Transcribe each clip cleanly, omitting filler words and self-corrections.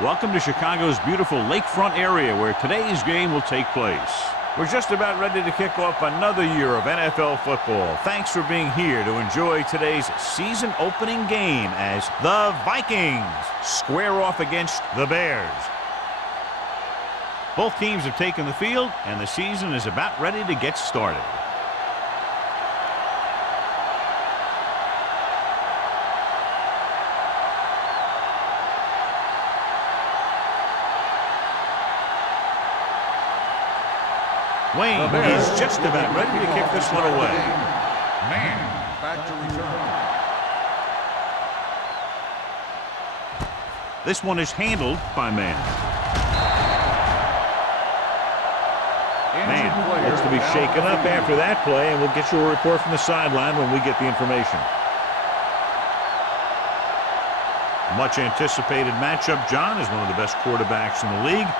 Welcome to Chicago's beautiful lakefront area where today's game will take place. We're just about ready to kick off another year of NFL football. Thanks for being here to enjoy today's season opening game as the Vikings square off against the Bears. Both teams have taken the field and the season is about ready to get started. Wayne is just about ready to kick this one away. Man, back to return. This one is handled by Man. Man looks to be shaken up after that play, and we'll get you a report from the sideline when we get the information. Much anticipated matchup, John, is one of the best quarterbacks in the league.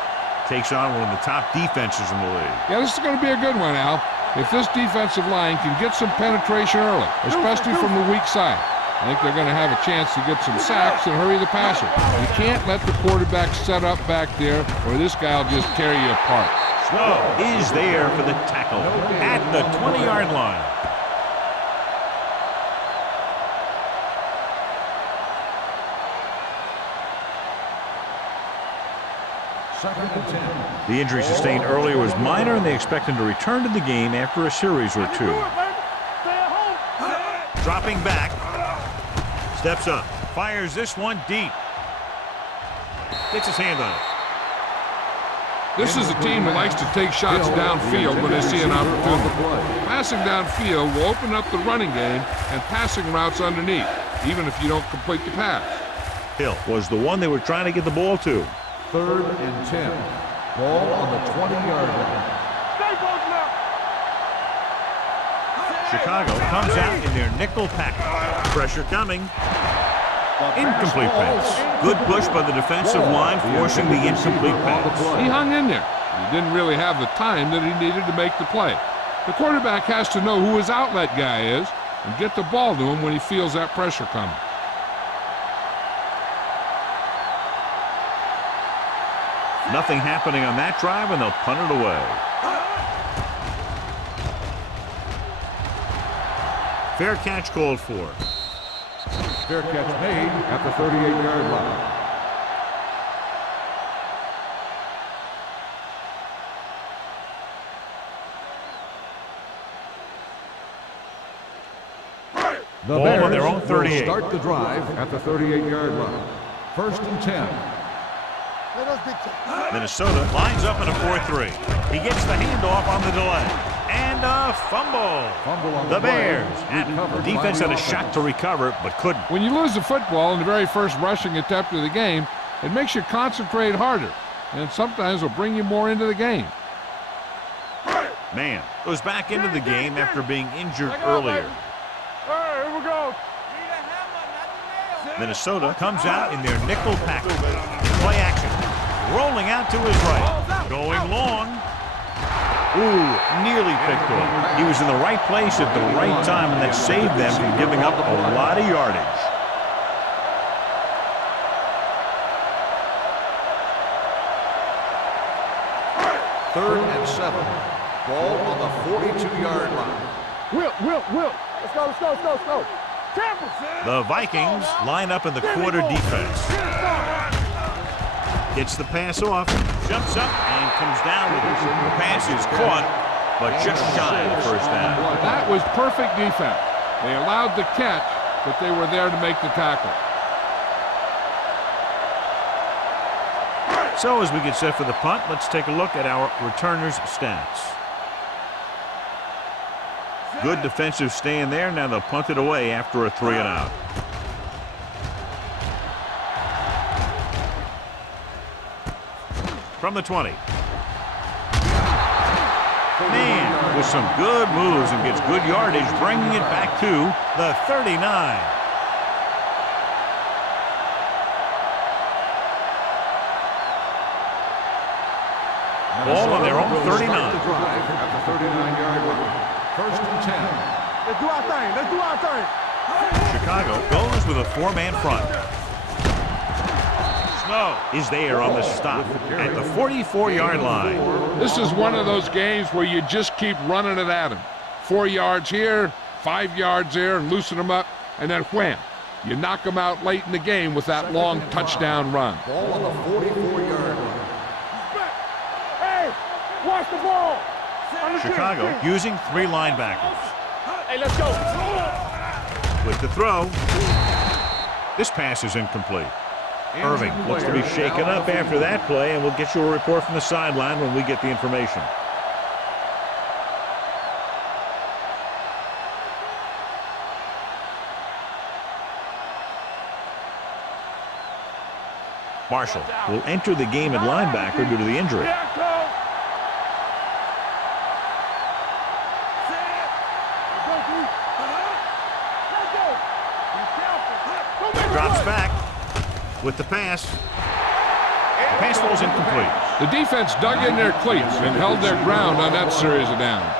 Takes on one of the top defenses in the league. Yeah, this is going to be a good one, Al. If this defensive line can get some penetration early, especially from the weak side, I think they're going to have a chance to get some sacks and hurry the passer. You can't let the quarterback set up back there, or this guy will just tear you apart. Snow is there for the tackle at the 20-yard line. The injury sustained earlier was minor, and they expect him to return to the game after a series or two. Dropping back. Steps up. Fires this one deep. Gets his hand on it. This is a team that likes to take shots downfield when they see an opportunity. Passing downfield will open up the running game and passing routes underneath, even if you don't complete the pass. Hill was the one they were trying to get the ball to. 3rd and 10. Ball on the 20-yard line. Chicago comes out in their nickel package. Pressure coming. Incomplete pass. Good push by the defensive line, forcing the incomplete pass. He hung in there. He didn't really have the time that he needed to make the play. The quarterback has to know who his outlet guy is and get the ball to him when he feels that pressure coming. Nothing happening on that drive, and they'll punt it away. Fair catch called for. Fair catch made at the 38-yard line. The Ball Bears on their own 38. Will start the drive at the 38-yard line. 1st and 10. Minnesota lines up in a 4-3. He gets the handoff on the delay. And a fumble. On the Bears. And the defense had a shot to recover, but couldn't. When you lose the football in the very first rushing attempt of the game, it makes you concentrate harder, and sometimes will bring you more into the game. Man goes back into the game after being injured earlier. Here we go. Minnesota comes out in their nickel package. Play action. Rolling out to his right. Going long. Ooh, nearly picked off. He was in the right place at the right time, and that saved them from giving up a lot of yardage. Third and 7. Ball on the 42-yard line. Will. Let's go. The Vikings line up in the quarter defense. Gets the pass off, jumps up, and comes down with it. The pass is caught, but just shy of the first down. That was perfect defense. They allowed the catch, but they were there to make the tackle. So as we get set for the punt, let's take a look at our returners' stats. Good defensive stand there. Now they'll punt it away after a 3-and-out. From the 20. Man with some good moves and gets good yardage, bringing it back to the 39. Ball on their own 39. At the 39-yard line. 1st and 10. Let's do our thing. Chicago goes with a 4-man front. is there on the stop at the 44-yard line. This is one of those games where you just keep running it at him. 4 yards here, 5 yards there, and loosen them up, and then wham. You knock them out late in the game with that long touchdown run. Ball on the 44-yard line. Hey, watch the ball. Chicago using 3 linebackers. Hey, let's go. With the throw. This pass is incomplete. Irving looks to be shaken up after that play, and we'll get you a report from the sideline when we get the information. Marshall will enter the game at linebacker due to the injury. Drops back with the pass. Pass falls incomplete. The defense dug in their cleats and held their ground on that series of downs.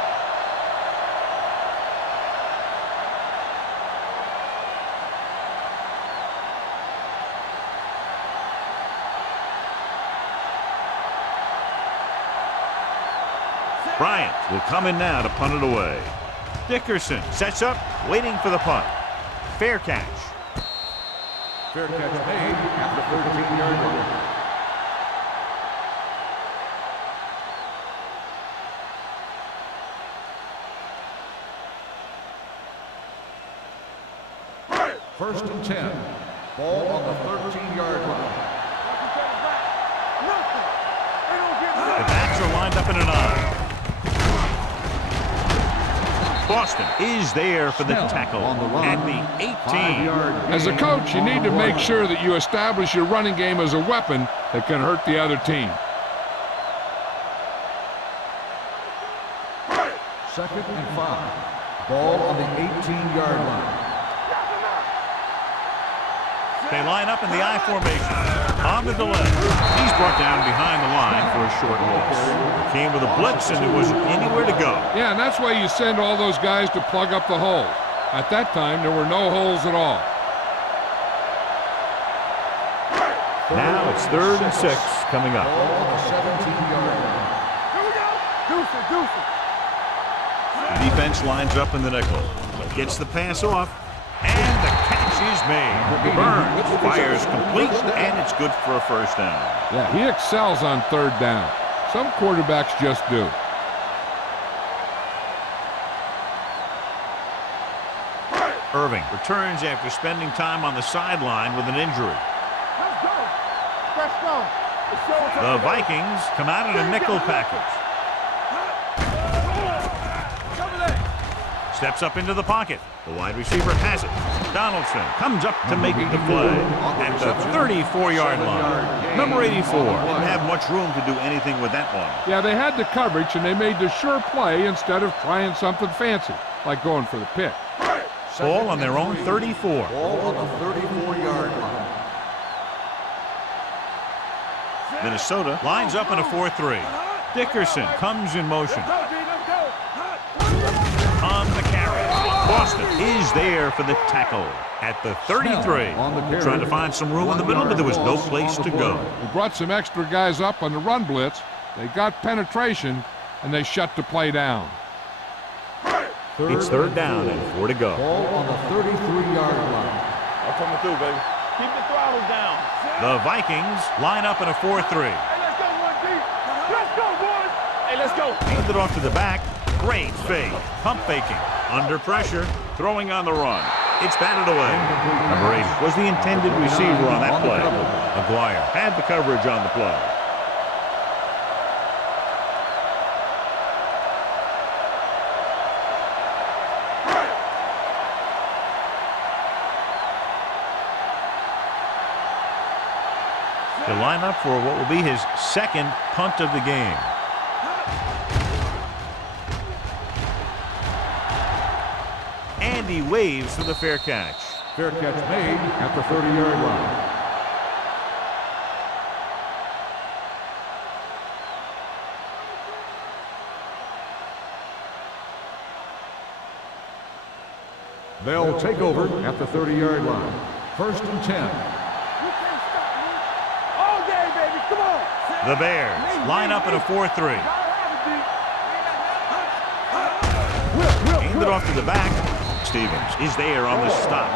Bryant will come in now to punt it away. Dickerson sets up, waiting for the punt. Fair catch. Fair catch made at the 13-yard line. First and 10. Ball on the 13-yard line. The backs are lined up in an eye. Boston is there for the tackle at the 18. As a coach, you need to make sure that you establish your running game as a weapon that can hurt the other team. Second and 5. Ball on the 18-yard line. They line up in the I formation. On the delay. He's brought down behind the line for a short loss. It came with a blitz, and there wasn't anywhere to go. Yeah, and that's why you send all those guys to plug up the hole. At that time, there were no holes at all. Now it's 3rd and 6 coming up. Ball on the 17-yard line. Here we go. Deuce it. The defense lines up in the nickel. Gets the pass off, and the catch is made. Burns fires complete, and it's good for a first down. Yeah, he excels on 3rd down. Some quarterbacks just do. Irving returns after spending time on the sideline with an injury. Let's go. Let's go. The Vikings come out in a nickel package. Steps up into the pocket. The wide receiver has it. Donaldson comes up to make the play at the 34-yard line. Number 84 didn't have much room to do anything with that one. Yeah, they had the coverage, and they made the sure play instead of trying something fancy, like going for the pick. Ball on their own 34. Ball on the 34-yard line. Minnesota lines up in a 4-3. Dickerson comes in motion. On the carry. Boston is there for the tackle at the 33. Trying to find some room in the middle, but there was no place to go. They brought some extra guys up on the run blitz. They got penetration, and they shut the play down. It's 3rd down and 4 to go. Ball on the 33-yard line. I'm coming through, baby. Keep the throttle down. The Vikings line up in a 4-3. Hey, let's go, 1D. Let's go, boys. Hey, let's go. Hand it off to the back. Great fake. Pump faking. Under pressure. Throwing on the run. It's batted away. Number 8 was the intended receiver on that play. McGuire had the coverage on the play. To line up for what will be his 2nd punt of the game. And he waves for the fair catch. Fair catch made at the 30-yard line. They'll take over at the 30-yard line. First and 10. The Bears line up in a 4-3. Hand it off to the back. Stevens is there on the stop.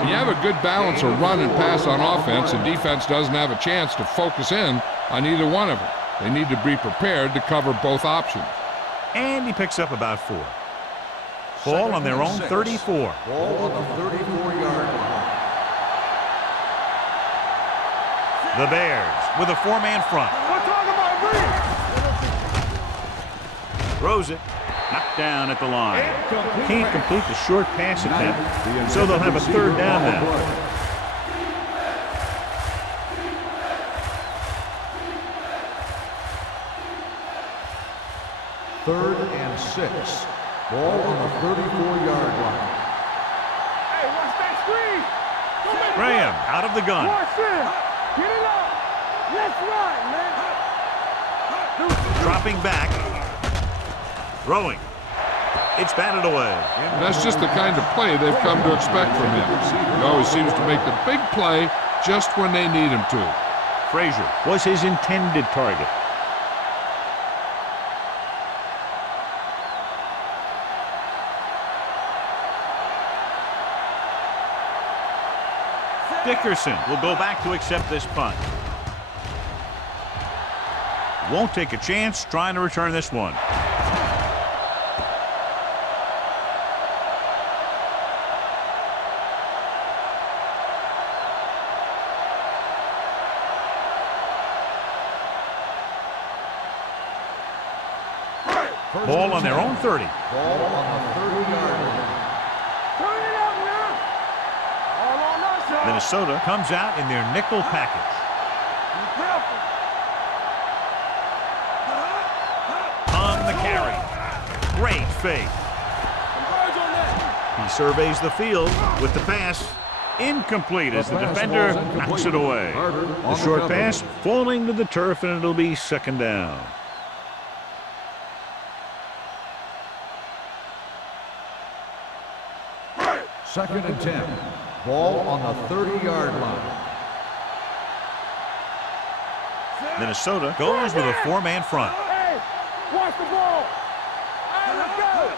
When you have a good balance of run and pass on offense, the defense doesn't have a chance to focus in on either one of them. They need to be prepared to cover both options. And he picks up about 4. Ball on their own 34. Ball on the 34-yard line. The Bears with a 4-man front. Throws it. Knocked down at the line. Can't complete the short pass attempt, so they'll have a 3rd down now. 3rd and 6. Ball on the 34-yard line. Hey, watch that screen. Graham out of the gun. Watch it. Get it up. Let's run, man. Dropping back. Throwing. It's batted away. And that's just the kind of play they've come to expect from him. He always seems to make the big play just when they need him to. Frazier was his intended target. Dickerson will go back to accept this punt. Won't take a chance trying to return this one. Ball on their own 30. Ball on the 30-yard line. Turn it up now. All on us, y'all. Minnesota comes out in their nickel package. Be careful. On the carry. Great fake. Converge on that. He surveys the field with the pass. Incomplete as the defender knocks it away. The short pass falling to the turf, and it'll be 2nd down. Second and 10. Ball on the 30-yard line. Minnesota goes with a 4-man front. Hey, watch the ball. Hey, let's go.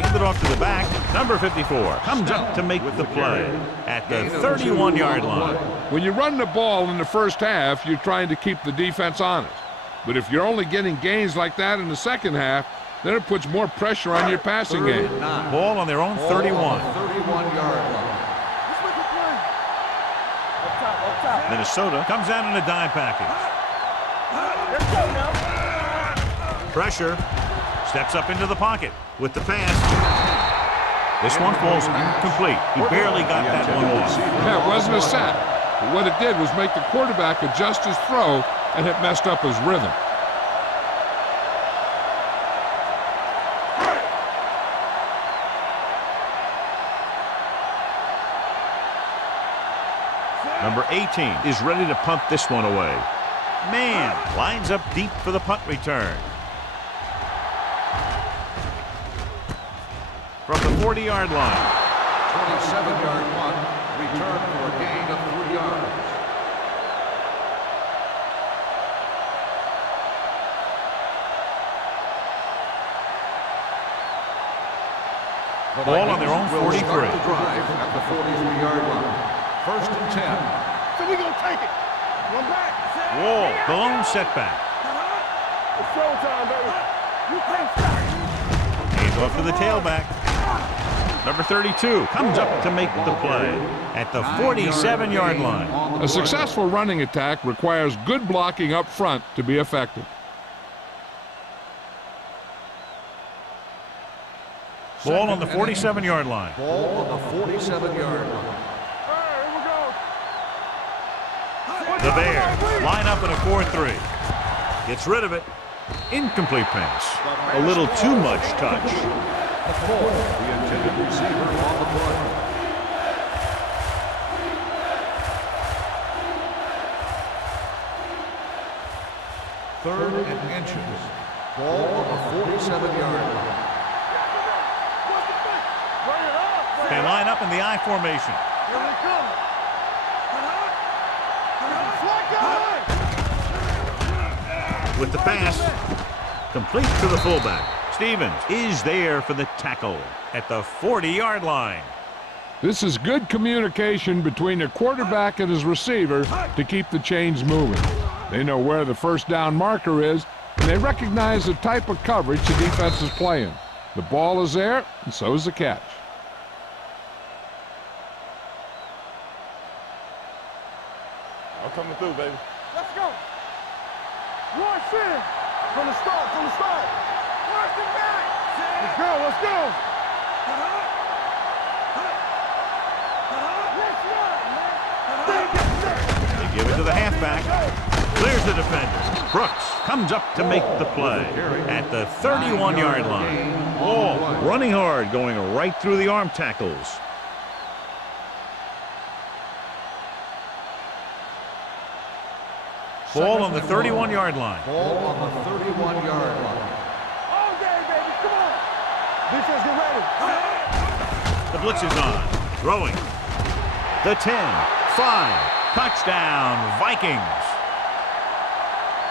Hand it off to the back. Number 54 comes up to make the play at the 31-yard line. When you run the ball in the first half, you're trying to keep the defense honest. But if you're only getting gains like that in the second half, then it puts more pressure on your passing game. Ball on their own 31. 31-yard line. Minnesota comes out in a dime package. Pressure. Steps up into the pocket with the pass. This one falls incomplete. He barely got that one off. Yeah, it wasn't a sack. But what it did was make the quarterback adjust his throw, and it messed up his rhythm. Number 18 is ready to punt this one away. Man lines up deep for the punt return. From the 40-yard line. 27-yard punt. Return for a gain of 3 yards. Ball on their own 43. Will start the drive at the 43-yard line. 1st and 10. So we're going to take it. Run back. Wall, the lone setback. It's showtime, baby. You can't stop. Hands off to the tailback. Number 32 comes up to make the play at the 47-yard line. A successful running attack requires good blocking up front to be effective. Ball on the 47-yard line. Ball on the 47-yard line. The Bears line up in a 4-3. Gets rid of it. Incomplete pass. A little too much touch. The intended receiver on the play. Third and inches. Ball on the 47-yard line. They line up in the I formation. Here they come. with the pass. Complete to the fullback. Stevens is there for the tackle at the 40-yard line. This is good communication between the quarterback and his receiver to keep the chains moving. They know where the first down marker is, and they recognize the type of coverage the defense is playing. The ball is there, and so is the catch. I'm coming through, baby. Let's go. Rush in. From the start, from the start. Rush it back. Let's go, let's go. They give it to the halfback. Clears the defender. Brooks comes up to make the play at the 31-yard line. Ball running hard, going right through the arm tackles. Ball on the 31-yard line. Ball on the 31-yard line. All day, baby, come on. Defense, get ready. The blitz is on. Throwing. The 10, 5. Touchdown, Vikings.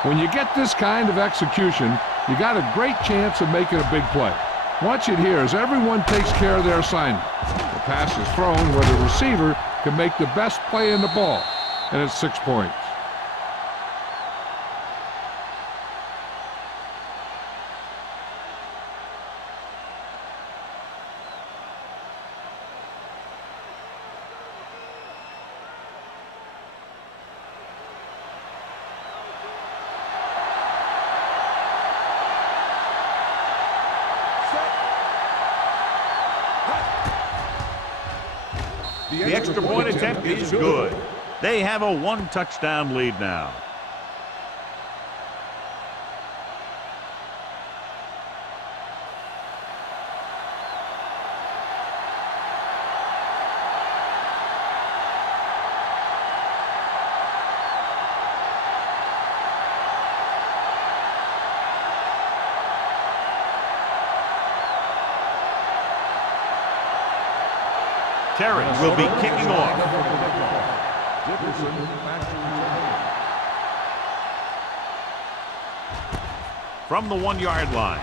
When you get this kind of execution, you got a great chance of making a big play. Watch it here as everyone takes care of their assignment. The pass is thrown where the receiver can make the best play in the ball, and it's 6 points. The extra point attempt is good. They have a 1-touchdown lead now. Terry will be kicking off. From the 1-yard line.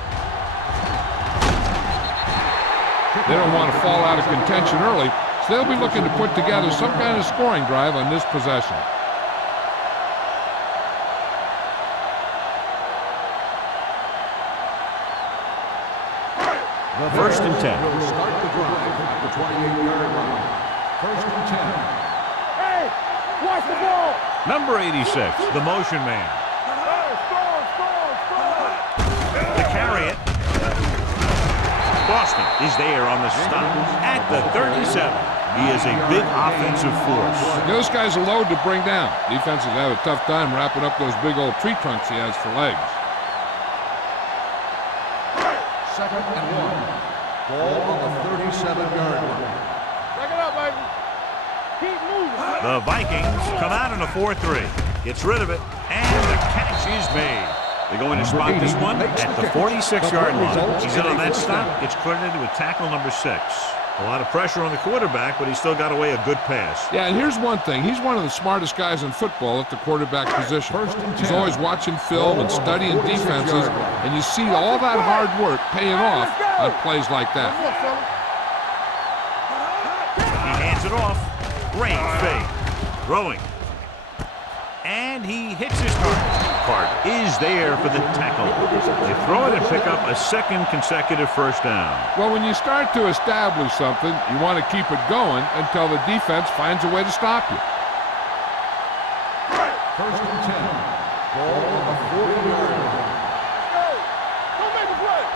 They don't want to fall out of contention early, so they'll be looking to put together some kind of scoring drive on this possession. First and 10. Start the drive at the 28-yard line. First and 10. Hey, watch the ball. Number 86, the motion man. To carry it. Boston is there on the stop at the 37. He is a big offensive force. Those guys are loaded to bring down. Defenses have a tough time wrapping up those big old tree trunks he has for legs. Second and 1. Ball on the 37-yard line. Check it out, baby. Keep moving. The Vikings come out in a 4-3. Gets rid of it, and the catch is made. They're going to spot this one at the 46-yard line. He's in on that stop. Gets credited with tackle number 6. A lot of pressure on the quarterback, but he still got away a good pass. Yeah, and here's one thing. He's one of the smartest guys in football at the quarterback position. He's always watching film and studying defenses, and you see all that hard work paying off on plays like that. He hands it off. Range fake. Throwing. And he hits his target. Clark is there for the tackle. They throw it and pick up a second consecutive first down. Well, when you start to establish something, you want to keep it going until the defense finds a way to stop you. First and 10. Ball on the 40-yard line. Don't make a play.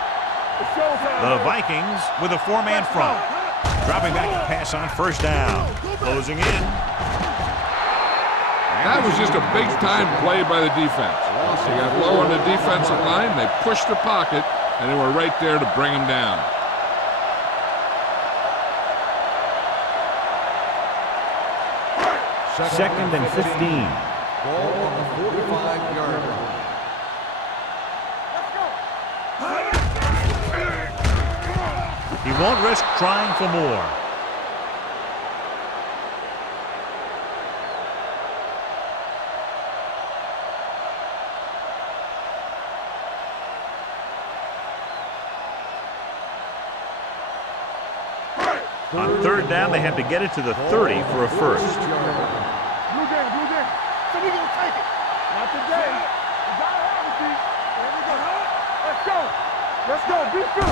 It shows how. The Vikings with a 4-man front. Dropping back to pass on first down. Closing in. That was just a big-time play by the defense. They got low on the defensive line, they pushed the pocket, and they were right there to bring him down. Second and 15. Ball on the 45-yard line. He won't risk trying for more. On third down, they have to get it to the 30 for a first. Blue game, blue game. So we gonna take it. Not today. We gotta have it, D. Here we go. Let's go. Let's go. Be good.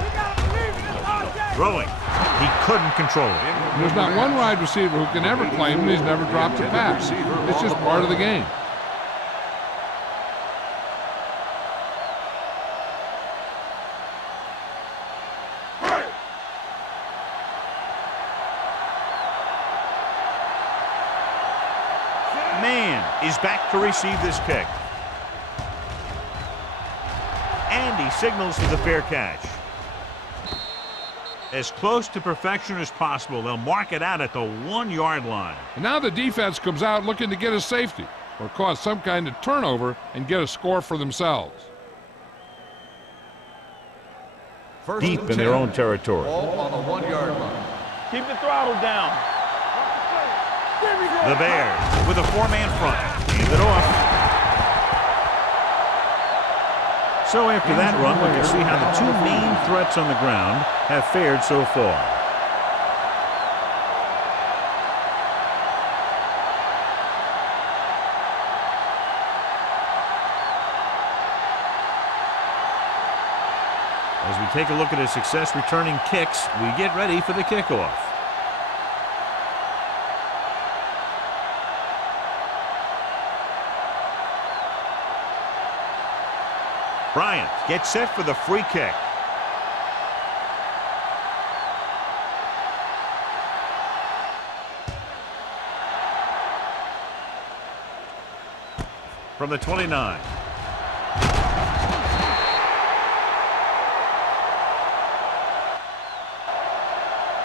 We gotta believe in this all day. Throwing. He couldn't control it. There's not one wide receiver who can ever claim he's never dropped a pass. It's just part of the game. Man is back to receive this kick. And he signals for the fair catch. As close to perfection as possible. They'll mark it out at the 1-yard line. And now the defense comes out looking to get a safety or cause some kind of turnover and get a score for themselves. Deep in their own territory. Ball on the 1-yard line. Keep the throttle down. The Bears with a 4-man front. Hand it off. So after that run, we can see how the two main threats on the ground have fared so far. As we take a look at his success returning kicks, we get ready for the kickoff. Bryant gets set for the free kick. From the 29.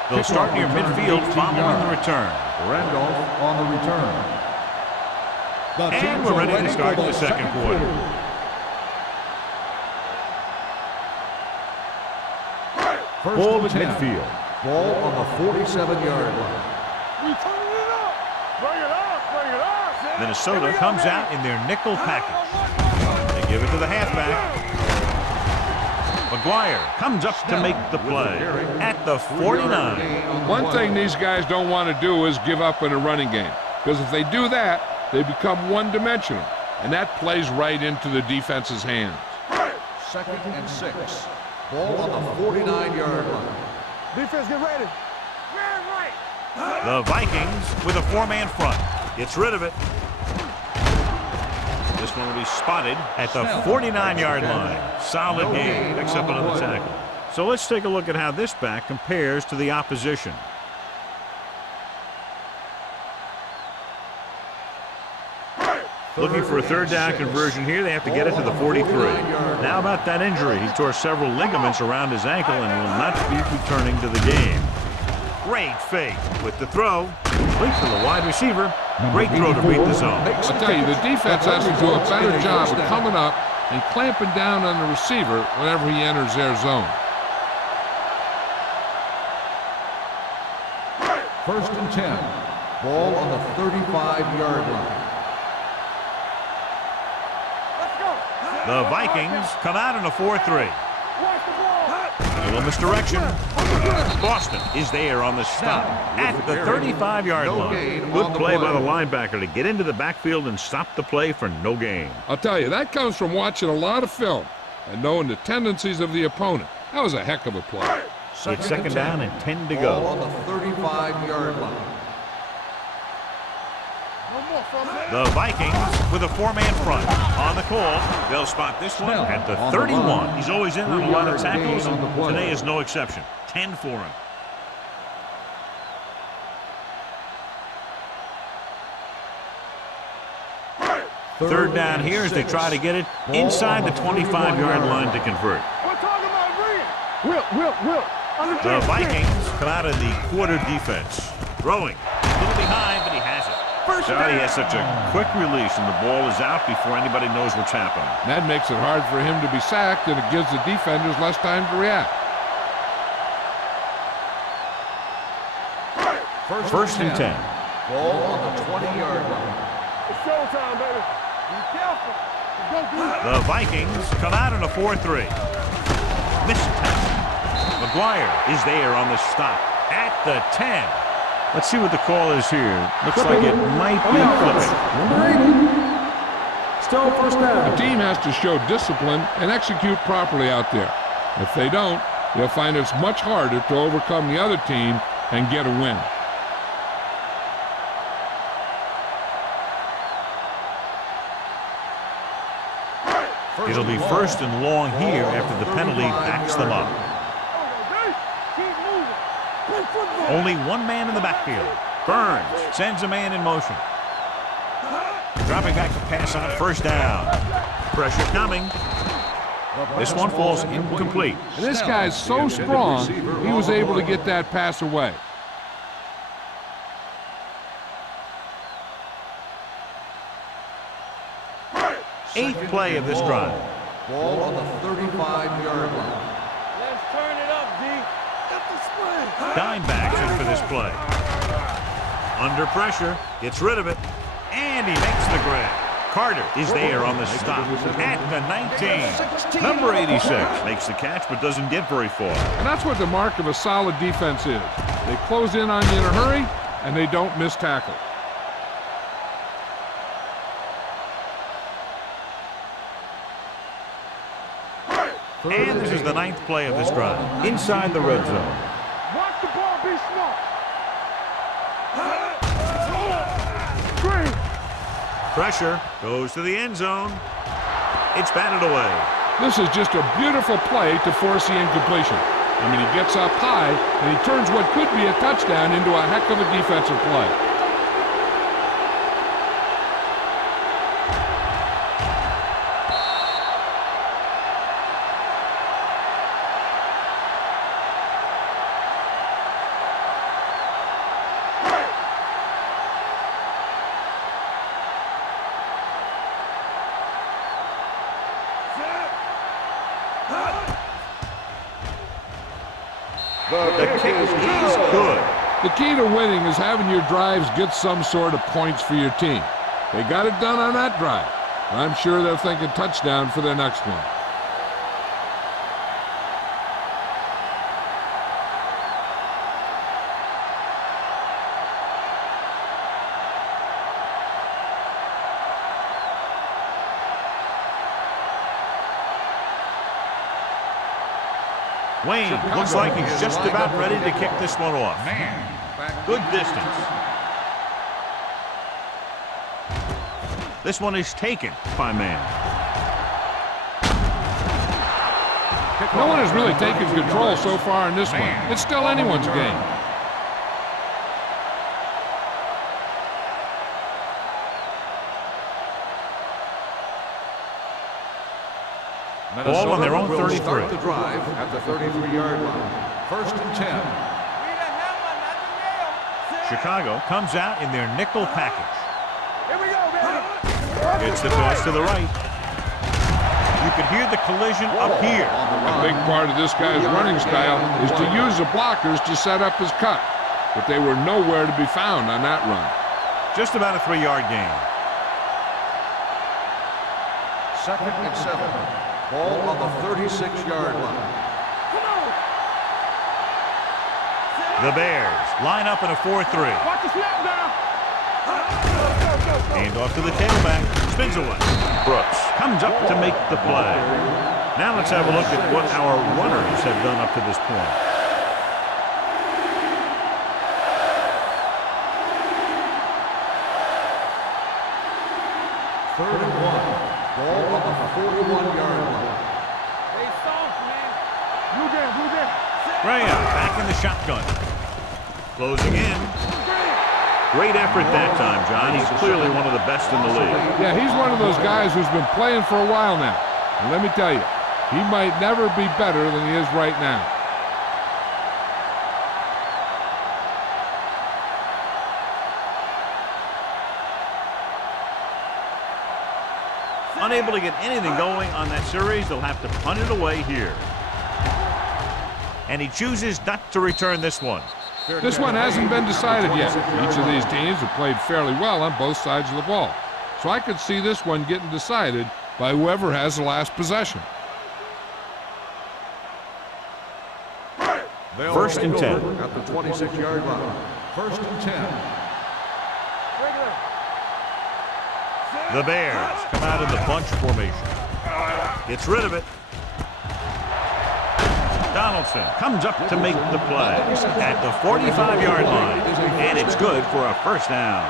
They'll start near midfield following the return. Randolph on the return. And we're ready to start the second quarter. Ball with midfield. Ball on the 47-yard line. We turning it up. Bring it up. Bring it up. Minnesota comes out in their nickel package. They give it to the halfback. McGuire comes up to make the play at the 49. One thing these guys don't want to do is give up in a running game, because if they do that, they become one-dimensional, and that plays right into the defense's hands. 2nd and 6. Ball on the 49-yard line. Defense, get ready. Man right. The Vikings with a 4-man front. Gets rid of it. This one will be spotted at the 49-yard line. Solid game. Picks up another tackle. So let's take a look at how this back compares to the opposition. Looking for a third down conversion here. They have to get it to the 43. Now about that injury. He tore several ligaments around his ankle and will not be returning to the game. Great fake with the throw. Complete to the wide receiver. Great throw to beat the zone. I'll tell you, the defense has to do a better job of coming up and clamping down on the receiver whenever he enters their zone. 1st and 10. Ball on the 35-yard line. The Vikings come out in a 4-3. A little misdirection. Boston is there on the stop at the 35-yard line. Good play by the linebacker to get into the backfield and stop the play for no gain. I'll tell you, that comes from watching a lot of film and knowing the tendencies of the opponent. That was a heck of a play. It's 2nd down and 10 to Ball go. on the 35-yard line. The Vikings with a 4-man front. On the call, they'll spot this one at the 31. He's always in on a lot of tackles, and today is no exception. 10 for him. Third down here as they try to get it inside the 25-yard line to convert. We're talking about Will. The Vikings come out of the quarter defense. Throwing. A little behind, but he has it. Sorry, he has such a quick release, and the ball is out before anybody knows what's happening. That makes it hard for him to be sacked, and it gives the defenders less time to react. 1st and 10. Ball on the 20-yard line. It's showtime, baby. Be careful. The Vikings come out in a 4-3. Missed tackle. McGuire is there on the stop the 10. Let's see what the call is here. Looks like it might be clipping. Number 80. Still first down. The team has to show discipline and execute properly out there. If they don't, they'll find it's much harder to overcome the other team and get a win. It'll be first and long here after the penalty backs them up. Only one man in the backfield. Burns sends a man in motion. Dropping back to pass on first down. Pressure coming. This one falls incomplete. And this guy's so strong, he was able to get that pass away. Eighth play of this drive. Ball on the 35-yard line. Let's turn it up, D. Get the split. Dime backs in for this play. Under pressure, gets rid of it, and he makes the grab. Carter is there on the stop at the 19. Number 86 makes the catch but doesn't get very far. And that's what the mark of a solid defense is. They close in on you in a hurry, and they don't miss tackle. And this is the 9th play of this drive. Inside the red zone. Watch the ball, be smart. Green. Pressure goes to the end zone. It's batted away. This is just a beautiful play to force the incompletion. I mean, he gets up high, and he turns what could be a touchdown into a heck of a defensive play. The kick is good. The key to winning is having your drives get some sort of points for your team. They got it done on that drive. I'm sure they're thinking touchdown for their next one. Wayne looks like he's just about ready to kick this one off. Good distance. This one is taken by man. No one has really taken control so far in this one. It's still anyone's game. Ball on their own Will 33. start the drive at the 33-yard line. First and 10. Chicago comes out in their nickel package. Here we go, baby. It's the toss to the right. You can hear the collision up here. A big part of this guy's running style is to use the blockers to set up his cut. But they were nowhere to be found on that run. Just about a 3-yard gain. Second and 7. Ball on the 36-yard line. The Bears line up in a 4-3. Watch the snap now. Hand off to the tailback. Spins away. Brooks comes up to make the play. Now let's have a look at what our runners have done up to this point. Third and 1. Ball on the 41-yard line. Hey, soft, man. Blue game. Graham back in the shotgun. Closing in. Great effort that time, John. He's clearly one of the best in the league. Yeah, he's one of those guys who's been playing for a while now. And let me tell you, he might never be better than he is right now. Unable to get anything going on that series, they'll have to punt it away here. And he chooses not to return this one. This one hasn't been decided yet. Each of these teams have played fairly well on both sides of the ball. So I could see this one getting decided by whoever has the last possession. They'll First and 10. At the 26-yard line. First and 10. The Bears come out in the bunch formation. Gets rid of it. Donaldson comes up to make the play at the 45-yard line, and it's good for a first down.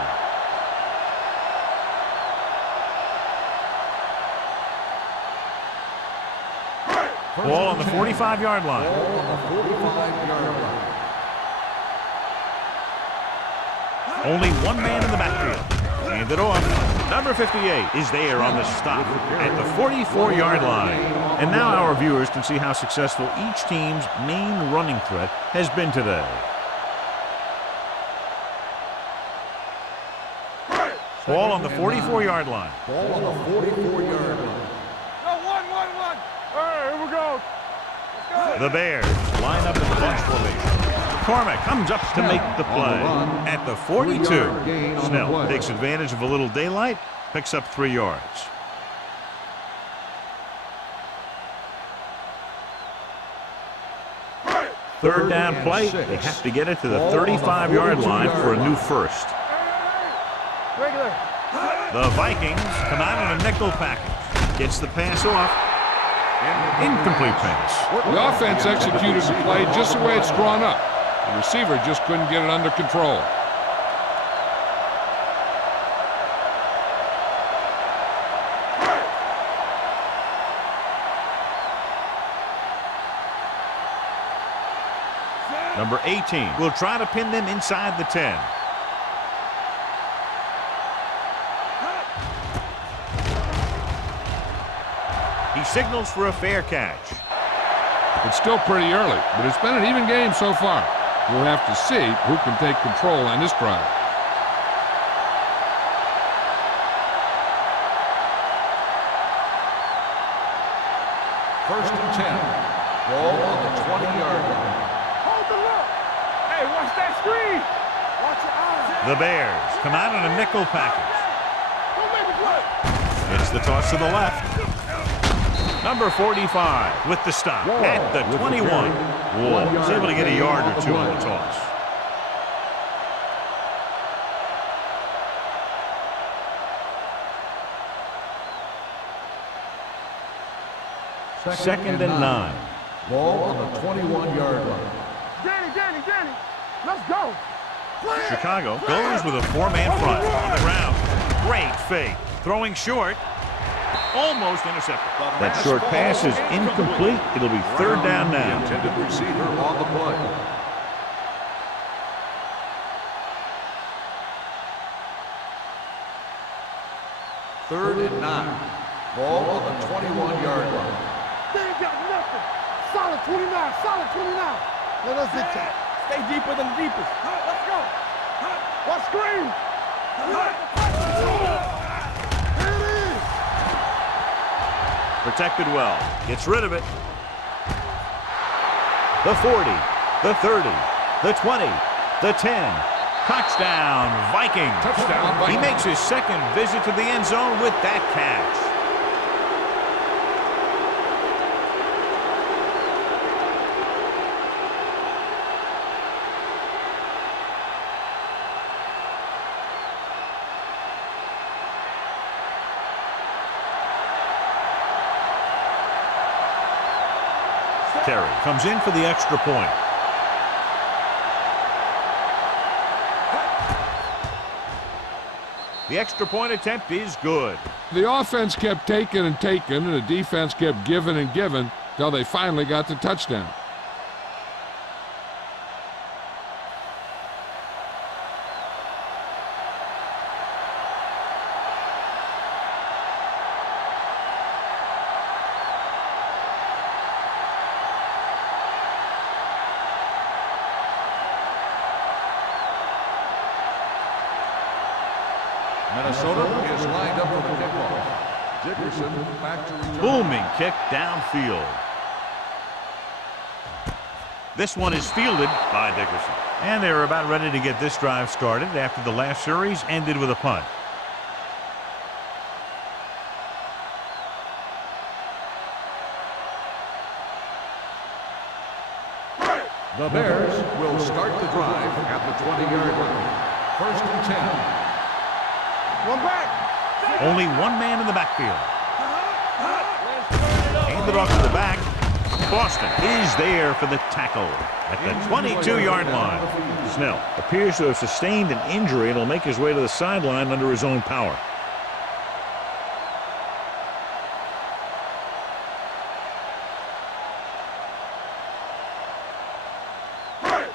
Ball on the 45-yard line. Ball on the 45-yard line. Only one man in the backfield. Hand it off. Number 58 is there on the stop at the 44-yard line. And now our viewers can see how successful each team's main running threat has been today. Ball on the 44-yard line. Ball on the 44-yard line. One. Hey, here we go. The Bears line up in the bunch formation. McCormick comes up to make the play at the 42. Snell takes advantage of a little daylight, picks up 3 yards. Third down play. They have to get it to the 35-yard line for a new first. The Vikings come out in a nickel package. Gets the pass off. Incomplete pass. The offense executed the play just the way it's drawn up. The receiver just couldn't get it under control. Number 18 will try to pin them inside the 10. He signals for a fair catch. It's still pretty early, but it's been an even game so far. We'll have to see who can take control on this drive. First and 10. Ball on the 20-yard line. Hold the look. Hey, watch that screen. Watch your eyes. The Bears come out in a nickel package. Don't make me play. It's the toss to the left. Number 45 with the stop at the 21. Wall was able to get a yard or two on the toss. Second and 9. Ball on the 21-yard line. Danny, let's go. Chicago goes with a 4-man front on the ground. Great fake. Throwing short. Almost intercepted. That short pass is incomplete. It'll be third down now. The intended receiver on the play. Third and 9. Ball on the 21-yard line. They ain't got nothing. Solid 29. Let us hit that. Stay deeper than the deepest. Let's go. What screen? Here it is. Protected well. Gets rid of it. The 40, the 30, the 20, the 10. Touchdown, Vikings. Touchdown, Vikings. He makes his second visit to the end zone with that catch. Terry comes in for the extra point. The extra point attempt is good. The offense kept taking and taking, and the defense kept giving and giving till they finally got the touchdown. Minnesota is lined up for the kickoff. Dickerson back to return. Booming kick downfield. This one is fielded by Dickerson. And they're about ready to get this drive started after the last series ended with a punt. The Bears will start the drive at the 20-yard line. 1st and 10. One back. Only one man in the backfield. Handed off to the back. Boston is there for the tackle at the 22-yard line. Snell appears to have sustained an injury and will make his way to the sideline under his own power.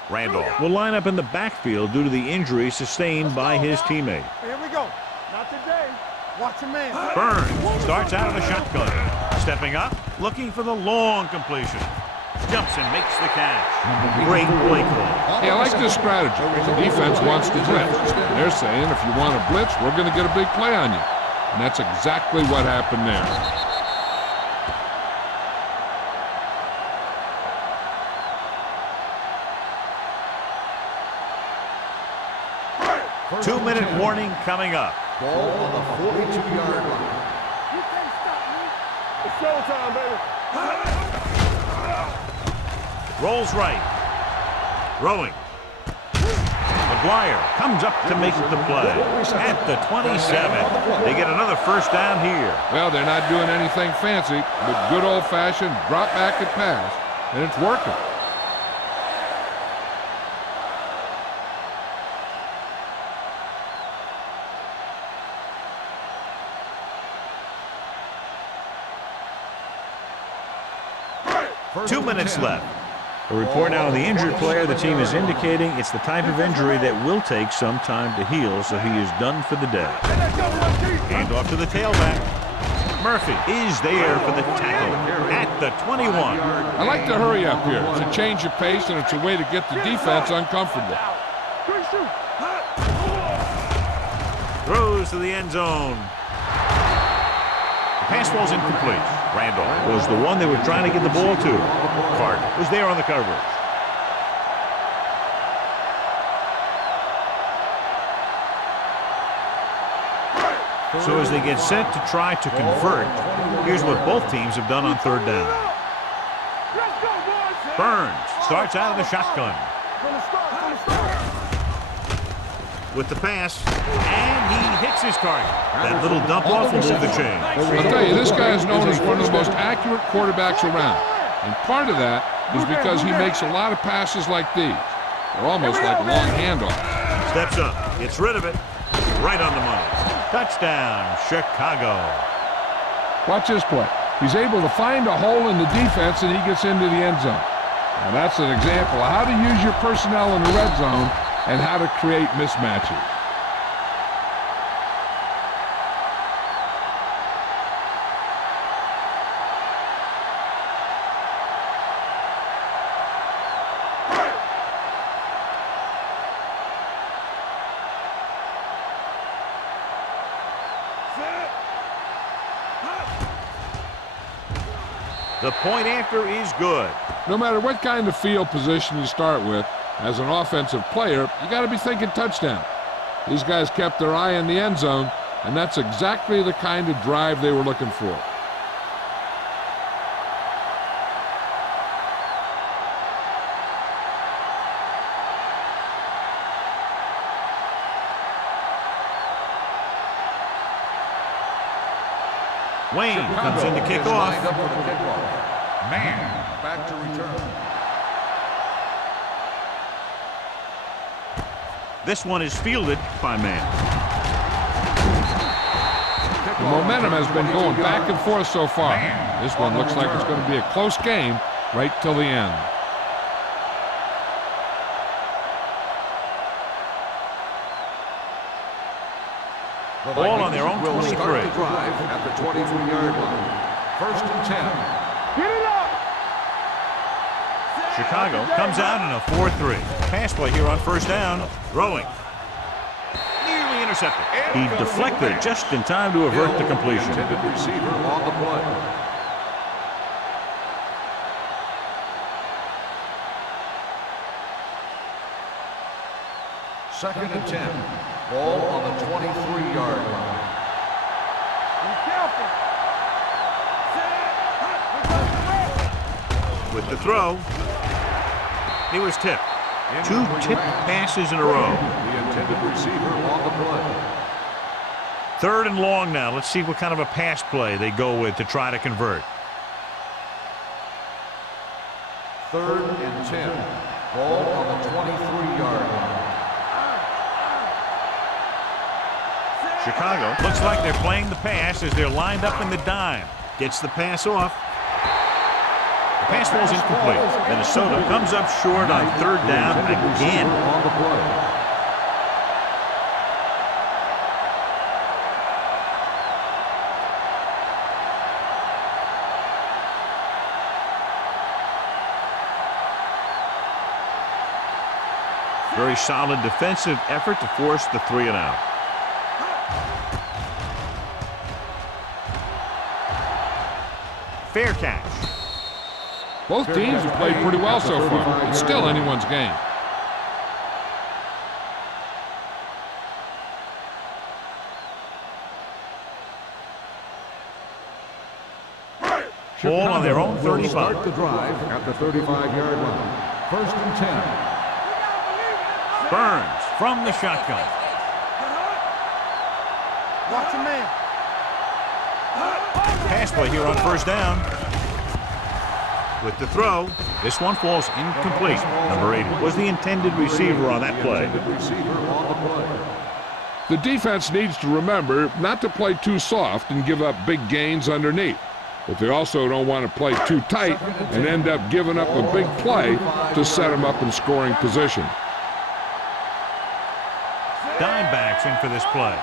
Randolph will line up in the backfield due to the injury sustained by his teammate. Here we go. Not today. Watch your man. Burns starts out of the shotgun. Stepping up, looking for the long completion. Jumps and makes the catch. Great play call. Hey, I like this strategy. The defense wants to blitz. They're saying if you want to blitz, we're going to get a big play on you. And that's exactly what happened there. 2-minute warning coming up. Ball on the 42-yard line. You can't stop me. It's showtime, baby. Rolls right. Throwing. McGuire comes up to make the play. At the 27. They get another first down here. Well, they're not doing anything fancy, but good old-fashioned drop back and pass, and it's working. First 2 and minutes 10. left. A report now on the injured player. The team is indicating it's the type of injury that will take some time to heal, so he is done for the day. Hand off to the tailback. Murphy is there for the tackle at the 21. I like to hurry up here. It's a change of pace, and it's a way to get the defense uncomfortable. Throws to the end zone. The pass ball's incomplete. Randolph was the one they were trying to get the ball to. Clark was there on the coverage. So as they get set to try to convert, here's what both teams have done on third down. Burns starts out of the shotgun with the pass, and he hits his target. That little dump off will move the chain. I'll tell you, this guy is known as one of the most accurate quarterbacks around. And part of that is because he makes a lot of passes like these. They're almost like long handoffs. Steps up, gets rid of it, right on the money. Touchdown, Chicago. Watch this play. He's able to find a hole in the defense, and he gets into the end zone. Now that's an example of how to use your personnel in the red zone and how to create mismatches. The point after is good. No matter what kind of field position you start with, as an offensive player, you got to be thinking touchdown. These guys kept their eye on the end zone, and that's exactly the kind of drive they were looking for. Wayne comes in to kick off. Man back to return. This one is fielded by Man. The momentum has been going back and forth so far. This one looks like it's going to be a close game right till the end. Ball on their own will 23. start the drive at the 23-yard line. 1st and 10. Get it up. Chicago comes out in a 4-3. Pass play here on first down. Throwing. Nearly intercepted. He deflected just in time to avert the completion. Intended receiver on the play. Second and 10. Ball on the 23-yard line. Be careful. With the throw. He was tipped. 2 tipped passes in a row. The intended receiver on the play. 3rd and long now. Let's see what kind of a pass play they go with to try to convert. 3rd and 10. Ball on the 23-yard line. Chicago looks like they're playing the pass as they're lined up in the dime. Gets the pass off. The pass falls incomplete. Minnesota comes up short on 3rd down again. On the play. Very solid defensive effort to force the 3 and out. Fair catch. Both teams have played pretty well so far. It's still anyone's game. Ball on their own 35. Start the drive at the 35-yard line. 1st and 10. Burns from the shotgun. Watch your man. Pass play here on 1st down. With the throw, this one falls incomplete. Number 8 was the intended receiver on that play. The defense needs to remember not to play too soft and give up big gains underneath. But they also don't want to play too tight and end up giving up a big play to set them up in scoring position. Dime backs in for this play.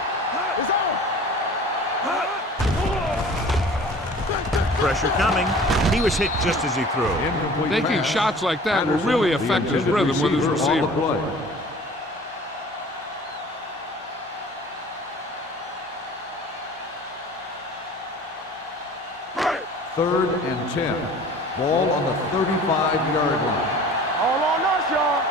Pressure coming. He was hit just as he threw. Taking shots like that will really affect his rhythm with his receiver. 3rd and 10. Ball on the 35-yard line. All on us, y'all.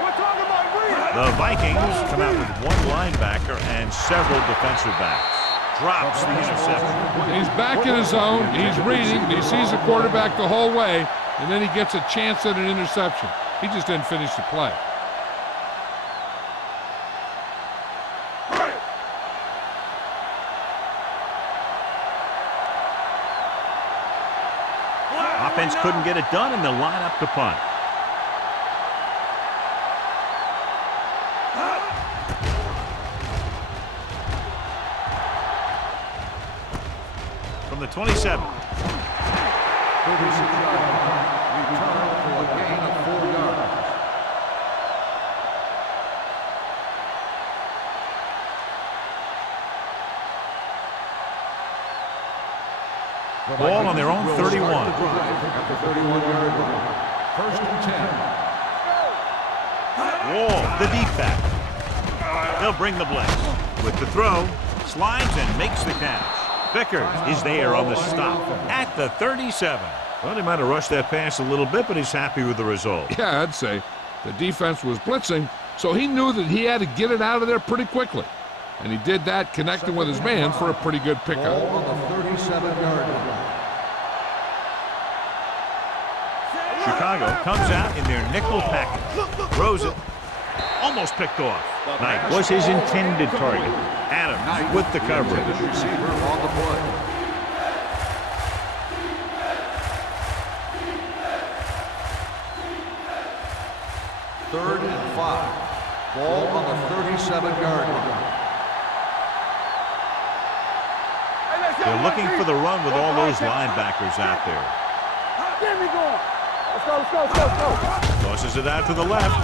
We're talking about reading. The Vikings come out with 1 linebacker and several defensive backs. Drops the interception. He's back in his zone. He's reading. He sees the quarterback the whole way, and then he gets a chance at an interception. He just didn't finish the play. Offense couldn't get it done, and they'll line up to punt. From the 27. 36-yard line. Return for a gain of 4 yards. Ball on their own 31. At the 31-yard line. 1st and 10. Wall, the deep back. They'll bring the blitz. With the throw, slides and makes the catch. Vickers is there on the stop at the 37. Well, he might have rushed that pass a little bit, but he's happy with the result. Yeah, I'd say. The defense was blitzing, so he knew that he had to get it out of there pretty quickly. And he did that, connecting with his man for a pretty good pickup. Ball on the 37-yard line. Chicago comes out in their nickel package. Throws it. Almost picked off. Knight was his intended target. Adams with the coverage. Receiver on the play. Third and 5. Ball on the 37-yard line. They're looking for the run with all those linebackers out there. Get me going. Let's go. Tosses it out to the left.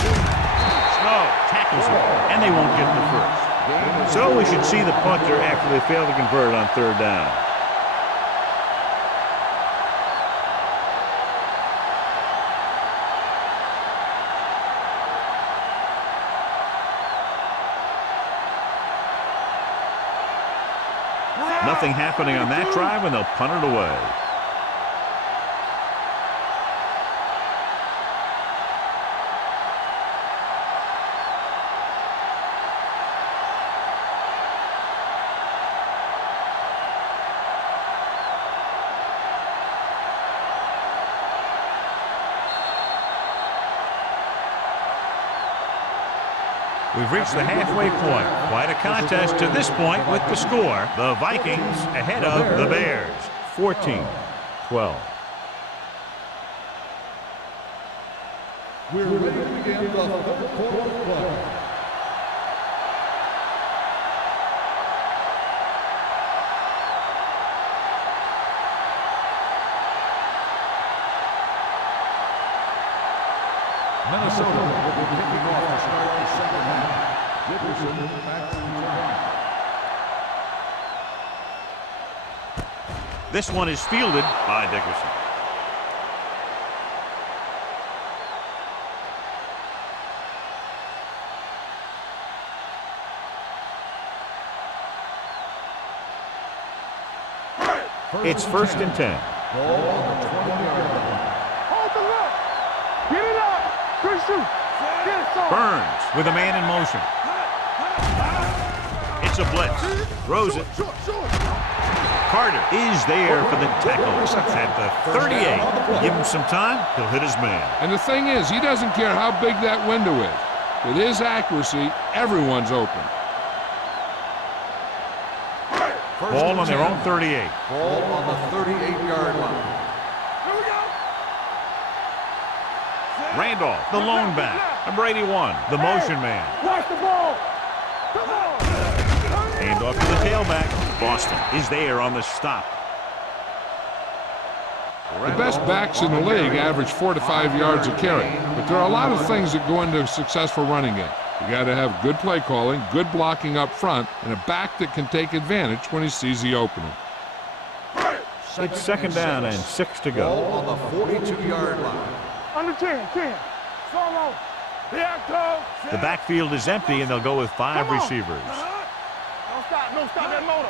Snow tackles it, and they won't get the first. So we should see the punter after they fail to convert on 3rd down. Nothing happening on that drive, and they'll punt it away. We've reached the halfway point. Quite a contest to this point with the score. The Vikings ahead of the Bears, 14-12. We're ready to begin the third quarter of play. Minnesota will be kicking off to start the second half. Dickerson back to return. This one is fielded by Dickerson. It's 1st and 10. Ball on the 20-yard line. Hold the look. Get it up. Good shoot. Get it, son. Burns with a man in motion. It's a blitz. Throws it. Carter is there for the tackle at the 38. Give him some time, he'll hit his man. And the thing is, he doesn't care how big that window is. With his accuracy, everyone's open. Ball on their own 38. Ball on the 38-yard line. Here we go. Randolph, the lone back. Number 81, the motion man. Watch the ball. Come on. Hand off to the tailback. Boston is there on the stop. The best backs in the league average 4 to 5 yards a carry. But there are a lot of things that go into a successful running game. You got to have good play calling, good blocking up front, and a back that can take advantage when he sees the opening. It's 2nd down and 6 to go. Ball on the 42-yard line. Under 10. Solo. Here I go. The backfield is empty, and they'll go with 5 Come on. receivers. Don't stop that motor.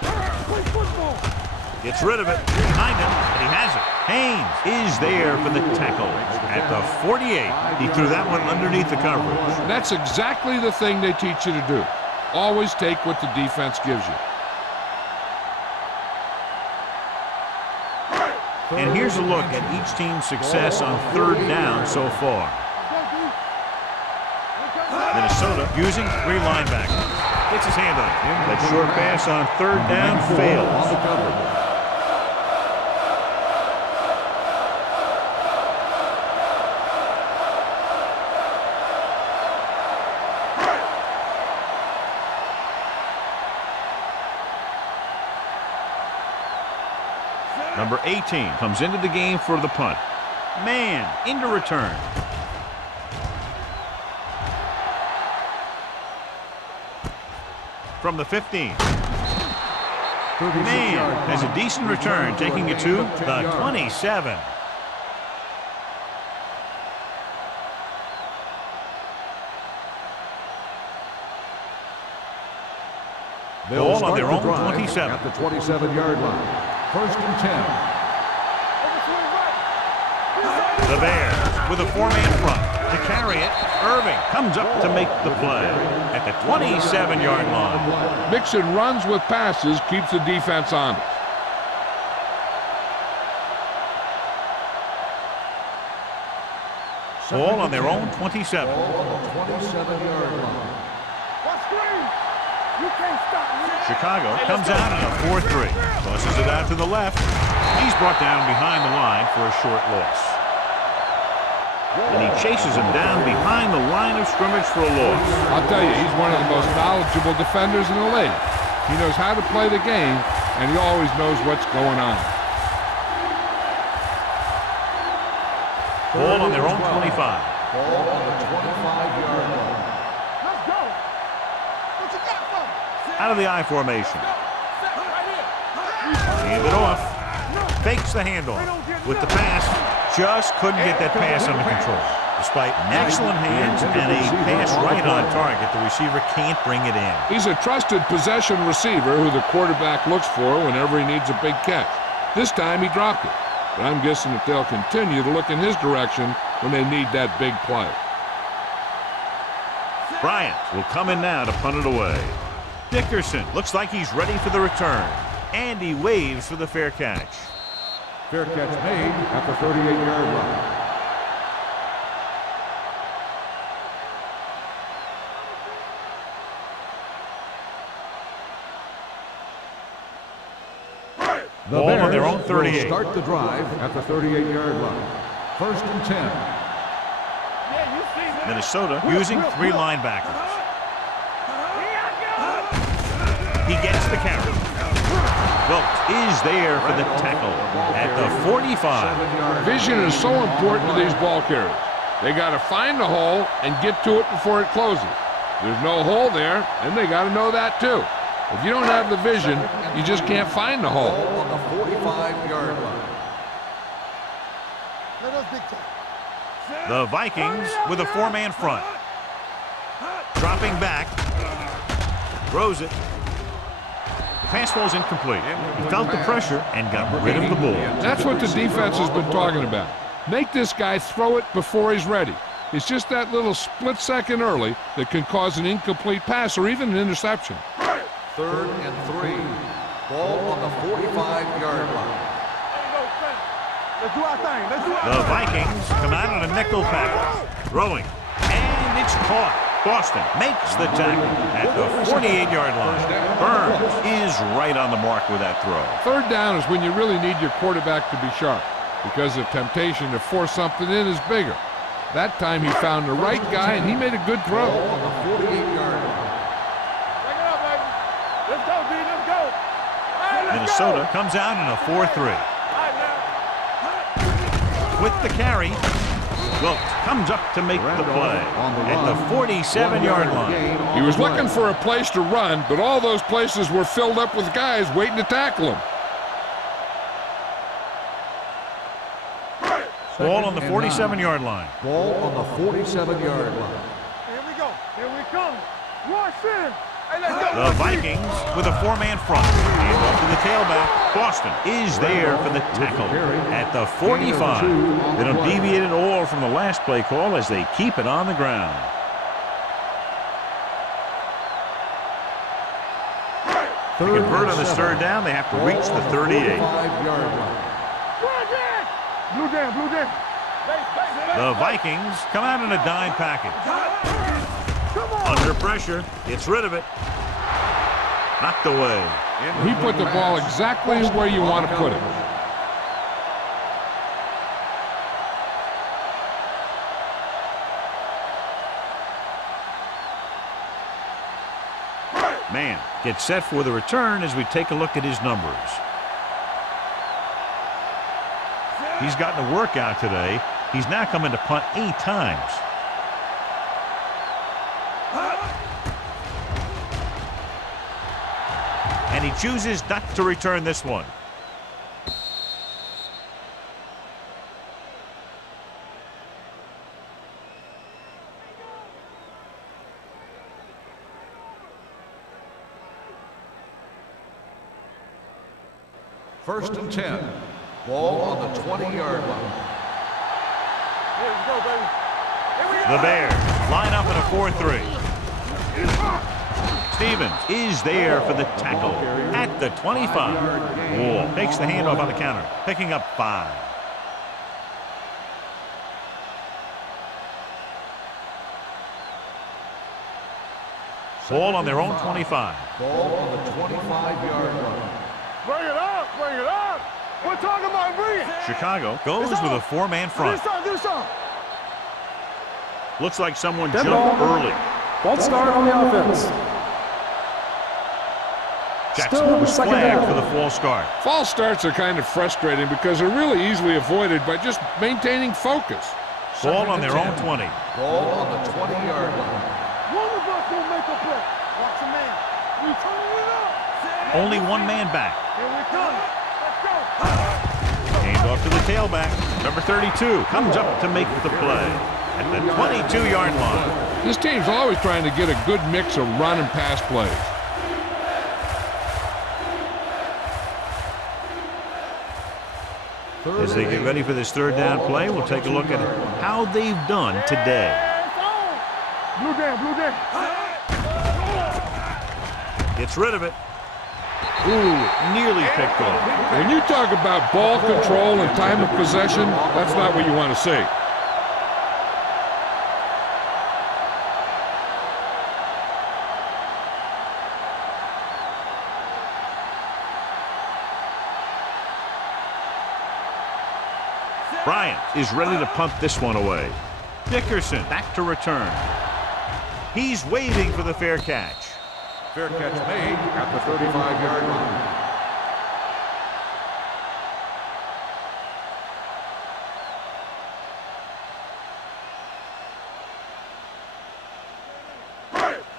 Play football. Gets rid of it. Behind him, and he has it. Haynes is there for the tackle at the 48. He threw that one underneath the coverage. That's exactly the thing they teach you to do. Always take what the defense gives you. And here's a look at each team's success on 3rd down so far. Minnesota using 3 linebackers. Gets his hand on it. That short pass on 3rd down fails. Number 18 comes into the game for the punt. Man into return. From the 15. Man has a decent return, taking it to the 27. Ball on their own 27. At the 27-yard line. 1st and 10. The Bears with a 4-man front. To carry it, Irving comes up to make the play at the 27-yard line. Mixon runs with passes, keeps the defense honest. Ball on their own 27. Ball on the 27-yard line. What screen? You can't stop me. Chicago comes out in a 4-3. Tosses it out to the left. He's brought down behind the line for a short loss. And he chases him down behind the line of scrimmage for a loss. I'll tell you, he's one of the most knowledgeable defenders in the league. He knows how to play the game, and he always knows what's going on. Ball on their own 25. Ball on the 25-yard line. Let's go. What you got for me? Out of the I formation. Hand it off. Fakes the handoff. With the pass, just couldn't get that pass under control. Despite excellent hands and a pass right on target, the receiver can't bring it in. He's a trusted possession receiver who the quarterback looks for whenever he needs a big catch. This time he dropped it, but I'm guessing that they'll continue to look in his direction when they need that big play. Bryant will come in now to punt it away. Dickerson looks like he's ready for the return, and he waves for the fair catch. Fair catch made at the 38-yard line. on their own 38. Start the drive at the 38-yard line. 1st and 10. Minnesota using 3 linebackers. He gets the carry. Wilkes is there for the tackle at the 45. Vision is so important to these ball carriers. They got to find the hole and get to it before it closes. There's no hole there, and they got to know that too. If you don't have the vision, you just can't find the hole. On the 45-yard line. The Vikings with a 4-man front. Dropping back. Throws it. Pass falls incomplete. He felt the pressure and got rid of the ball. That's what the defense has been talking about. Make this guy throw it before he's ready. It's just that little split second early that can cause an incomplete pass or even an interception. 3rd and 3. Ball on the 45-yard line. Let's do our thing. Let's do our The Vikings come out on a nickel package. Throwing. And it's caught. Boston makes the tackle at the 48-yard line. Burns is right on the mark with that throw. 3rd down is when you really need your quarterback to be sharp because the temptation to force something in is bigger. That time he found the right guy and he made a good throw. On the 48-yard line. Break it up, baby. Let's go, D. Let's go. All right, let's Minnesota go. comes out in a 4-3. All right, now. With the carry, Wilkes comes up to make the play at the 47-yard line. He was looking for a place to run, but all those places were filled up with guys waiting to tackle him. Ball on the 47-yard line. Ball on the 47-yard line. Here we go. Here we come. Rush in. Hey, let's go. The Vikings with a 4-man front. And off to the tailback. Boston is there for the tackle at the 45. They don't deviate at all from the last play call as they keep it on the ground. To convert on this 3rd down, they have to reach the 38. 45-yard line. Blue jam, blue jam. The Vikings come out in a dime package. Come on. Under pressure, gets rid of it. Knocked away. He put the ball exactly where you want to put it. Man gets set for the return as we take a look at his numbers. He's gotten a workout today. He's now coming to punt 8 times. And he chooses not to return this one. First and 10. Ball on the 20-yard line. Here we go, baby. Here we go. The Bears line up in a 4-3. Stevens is there for the tackle at the 25. Wall takes the handoff on the counter, picking up 5. Ball on their own 25. Ball on the 25-yard line. Bring it up, bring it up. We're talking about bring it. Chicago goes with a 4-man front. Do something. Looks like someone Dead jumped ball. early. False start on the offense. Jackson Still was 2nd flagged down. for the false start. False starts are kind of frustrating because they're really easily avoided by just maintaining focus. Ball on their own 20. Ball on the 20-yard line. One of us will make a play. Watch a man. We turn it up. Only 1 man back. Here we come. Let's go. Hand off to the tailback. Number 32 comes up to make the play at the 22-yard line. This team's always trying to get a good mix of run and pass plays. As they get ready for this 3rd down play, we'll take a look at how they've done today. Blue jam, blue jam. Gets rid of it. Ooh, nearly picked off. When you talk about ball control and time of possession, that's not what you want to see. Bryant is ready to punt this one away. Dickerson back to return. He's waiting for the fair catch. Fair catch made at the 35-yard line.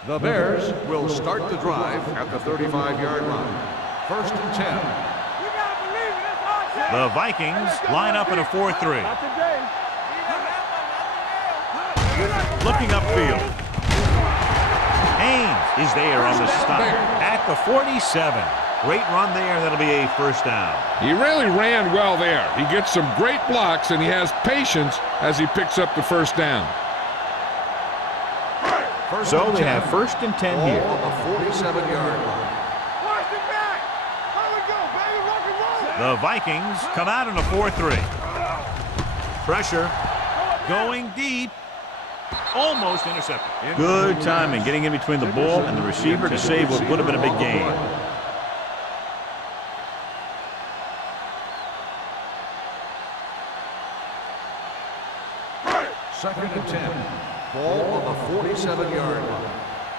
The Bears will start the drive at the 35-yard line. 1st and 10. The Vikings line up in a 4-3. Looking upfield. Haynes is there on the stop at the 47. Great run there. That'll be a first down. He really ran well there. He gets some great blocks, and he has patience as he picks up the first down. So they have 1st and 10 here. On the 47-yard line. The Vikings come out in a 4-3. Pressure. Going deep. Almost intercepted. Good timing, getting in between the ball and the receiver to save what would have been a big gain. Second and 10. Ball on the 47-yard line.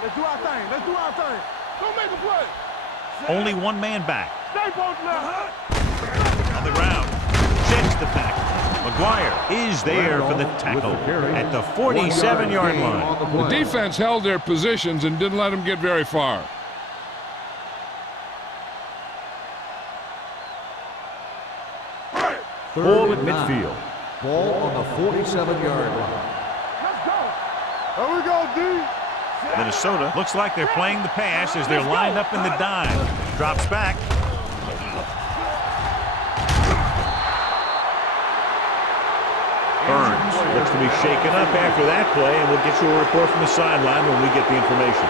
Let's do our thing. Let's do our thing. Don't make a play. Only one man back. Stay both now. On the ground. Checks the tackle. McGuire is there for the tackle at the 47-yard line. The defense held their positions and didn't let them get very far. Ball at midfield. Ball on the 47-yard line. Let's go. There we go, D. Minnesota looks like they're playing the pass as they're lined up in the dime. Drops back. Burns looks to be shaken up after that play, and we'll get you a report from the sideline when we get the information.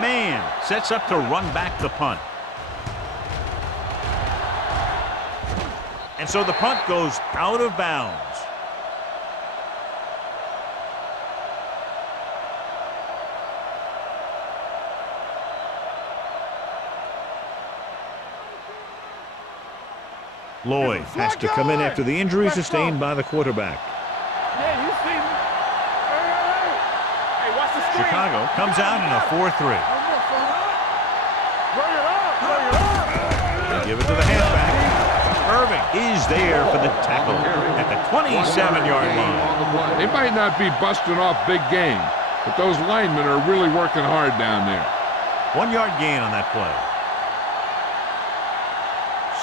Man sets up to run back the punt. And so the punt goes out of bounds. Lloyd has to come in after the injury sustained by the quarterback. Yeah, you see me. Hey, watch the screen. Chicago comes out in a 4-3. Bring it up. Bring it up. They give it to the halfback. Irving is there for the tackle at the 27-yard line. They might not be busting off big game, but those linemen are really working hard down there. 1-yard gain on that play.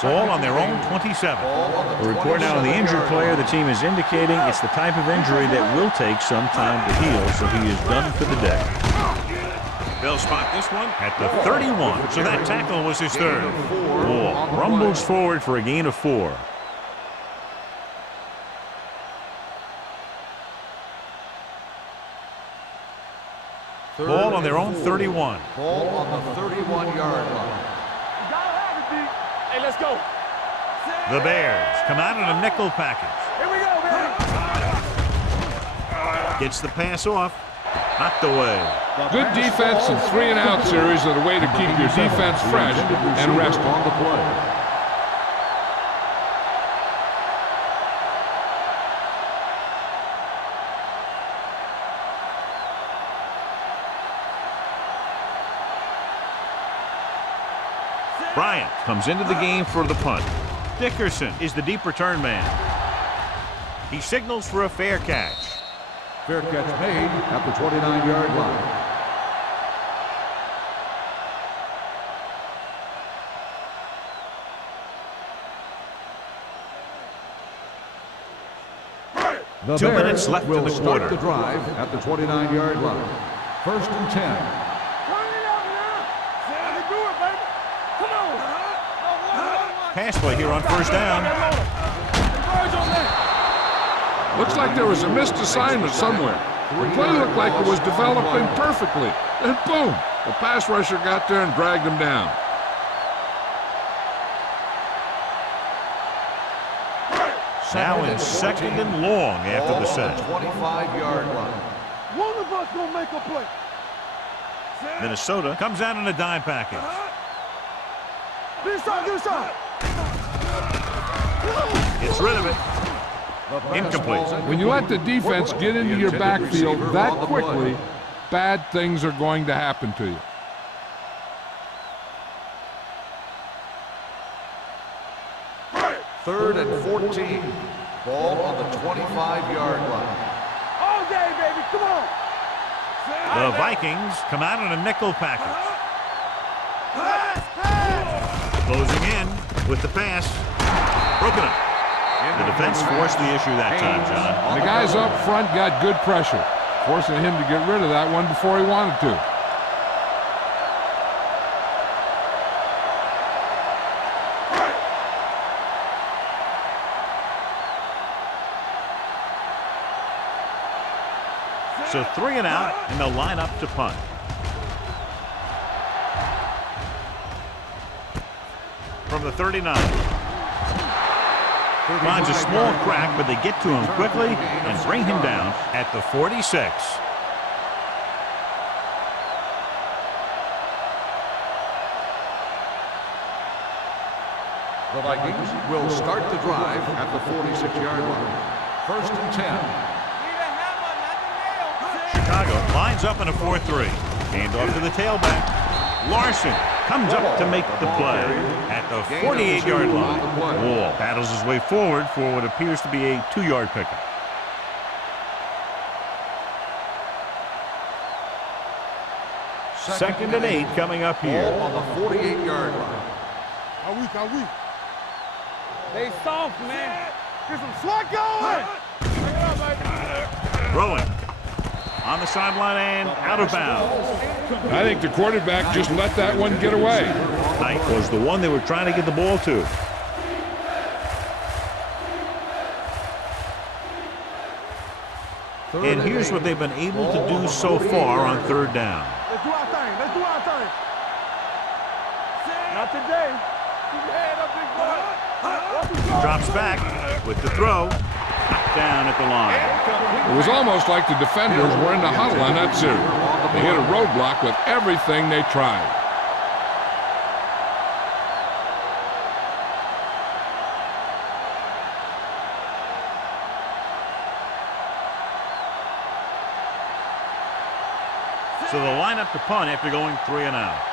Ball on their own 27. A report now on the injured player. The team is indicating it's the type of injury that will take some time to heal, so he is done for the day. They'll spot this one at the 31, so that tackle was his third. Ball rumbles forward for a gain of 4. Ball on their own 31. Ball on the 31-yard line. Hey, let's go. The Bears come out in a nickel package. Here we go, man. Gets the pass off. Knocked away. Good defense and 3-and-out series are the way to keep your defense fresh and rested. On the play. Bryant comes into the game for the punt. Dickerson is the deep return man. He signals for a fair catch. Fair catch made at the 29-yard line. The 2 Bears minutes left in will the start quarter. the drive at the 29-yard line. 1st and 10. Pass play here on first down. Looks like there was a missed assignment somewhere. The play looked like it was developing perfectly. And boom, the pass rusher got there and dragged him down. Now in second and long after the set. 25-yard line. One of us gonna make a play. Minnesota comes out in a dime package. This side, this side. Gets rid of it. Incomplete. When you let the defense get into your backfield that quickly, bad things are going to happen to you. Third and 14. Ball on the 25-yard line. All day, baby, come on. The Vikings come out in a nickel package. Closing in with the pass. Broken up. The defense forced the issue that time, John. And the guys up front got good pressure, forcing him to get rid of that one before he wanted to. So 3 and out, and they'll line up to punt. From the 39. Finds a small crack, but they get to him quickly and bring him down at the 46. The Vikings will start the drive at the 46-yard line. First and 10. Chicago lines up in a 4-3. Hand off to the tailback. Larson comes up to make the play at the 48-yard line. Wall battles his way forward for what appears to be a 2-yard pickup. Second and 8 coming up here. Ball on the 48-yard line. How weak, how weak. They soft, man. Get some slack going. Throwing. On the sideline and out of bounds. I think the quarterback just let that one get away. Knight was the one they were trying to get the ball to. And here's what they've been able to do so far on third down. Let's do our thing. Let's do our thing. Not today. Keep your head up, big boy. Drops back with the throw. Down at the line. It was almost like the defenders were in the huddle on that series. They hit a roadblock with everything they tried. So they'll line up to punt after going 3 and out.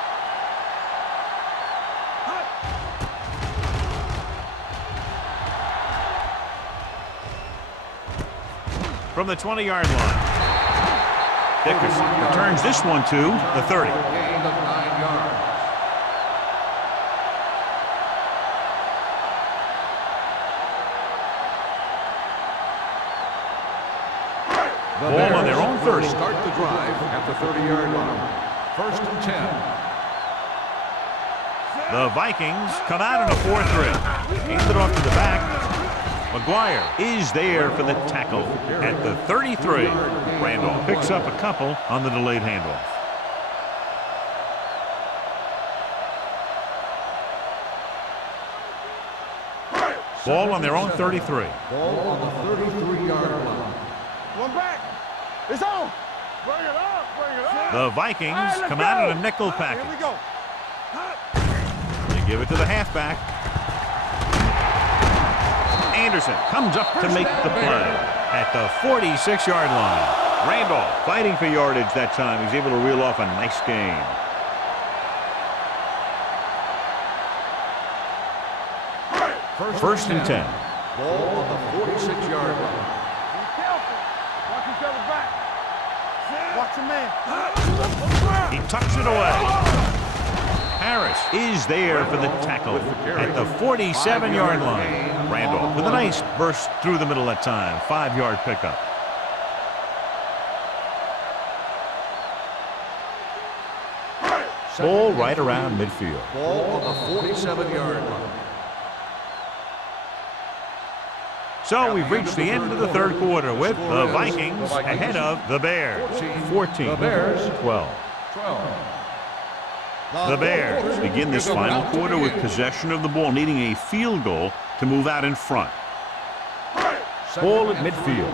From the 20-yard line. Dickerson returns this one to the 30. Gain of 9 yards. Ball on their own 30. Start the drive at the 30-yard line. First and 10. The Vikings come out in a 4-3. Hands it off to the back. McGuire is there for the tackle at the 33. Randolph picks up a couple on the delayed handoff. Ball on their own 33. Ball on the 33-yard line. One back. It's on. Bring it up. Bring it up. The Vikings come out in a nickel package. Here we go. They give it to the halfback. Anderson comes up to make the play at the 46-yard line. Randolph fighting for yardage that time. He's able to reel off a nice gain. First and 10. Ball on the 46-yard line. Be careful. Watch each other back. Watch your man. He tucks it away. Harris is there for the tackle at the 47-yard line. Randolph with a nice burst through the middle that time. 5-yard pickup. Ball right around midfield. Ball on the 47-yard line. So we've reached the end of the third quarter with the Vikings ahead of the Bears. 14. The Bears 12. 12. The Bears begin this final quarter with possession of the ball, needing a field goal to move out in front. Ball at midfield.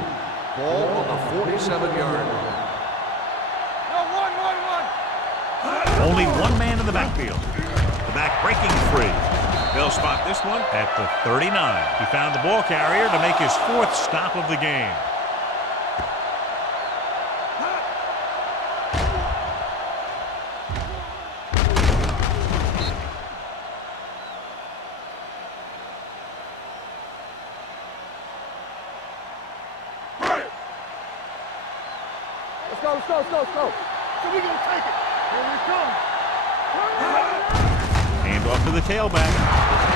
Ball on the 47-yard line. Only one man in the backfield. The back breaking free. They'll spot this one at the 39. He found the ball carrier to make his 4th stop of the game. Let's go. So we're going to take it. Here we come. Hand off to the tailback.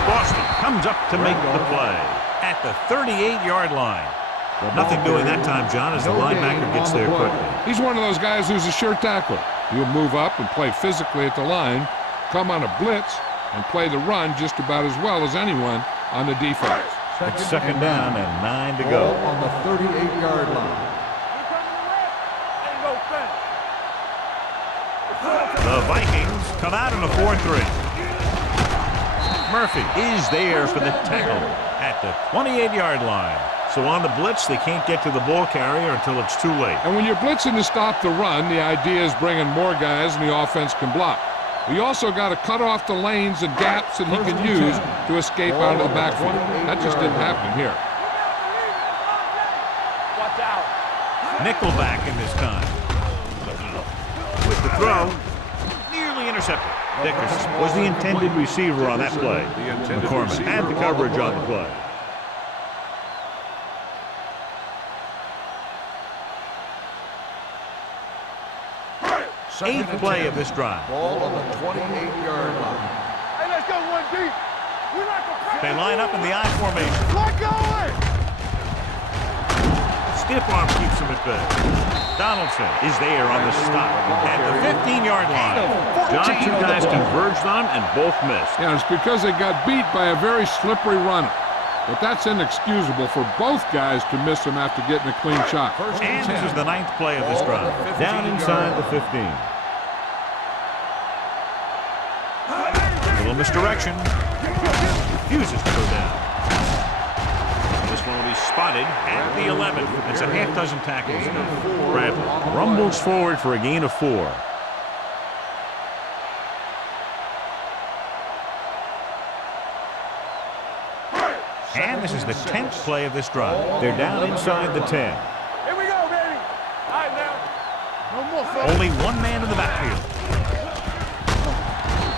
Boston comes up to make the play at the 38-yard line. Nothing doing that time, John, as the linebacker gets there quickly. He's one of those guys who's a sure tackler. He'll move up and play physically at the line, come on a blitz, and play the run just about as well as anyone on the defense. It's 2nd down and 9 to go. Ball on the 38-yard line. The Vikings come out in a 4-3. Murphy is there for the tackle at the 28-yard line. So on the blitz, they can't get to the ball carrier until it's too late. And when you're blitzing to stop the run, the idea is bringing more guys and the offense can block. We also got to cut off the lanes and gaps that he can use to escape out of the backfield. That just didn't happen here. Watch out. Nickelback in this time. With the throw, nearly intercepted. Vickers was the intended receiver on that play. McCormick had the coverage on the play. Eighth play of this drive. Ball on the 28-yard line. Hey, let's go one deep. We're not gonna They line up in the I formation. Let go it. Stiff arm keeps him at bay. Donaldson is there on the stop at the 15-yard line. John, 2 guys converged on him and both missed. Yeah, it's because they got beat by a very slippery runner. But that's inexcusable for both guys to miss him after getting a clean shot. And this is the 9th play of this drive. Down inside the 15. Little misdirection. Refuses to go down. This one will be spotted at the 11. It's a half dozen tackles. Bradley rumbles forward for a gain of 4. And this is the 10th play of this drive. They're down inside the 10. Here we go, baby. All right, now. No more, son. Only one man in the backfield.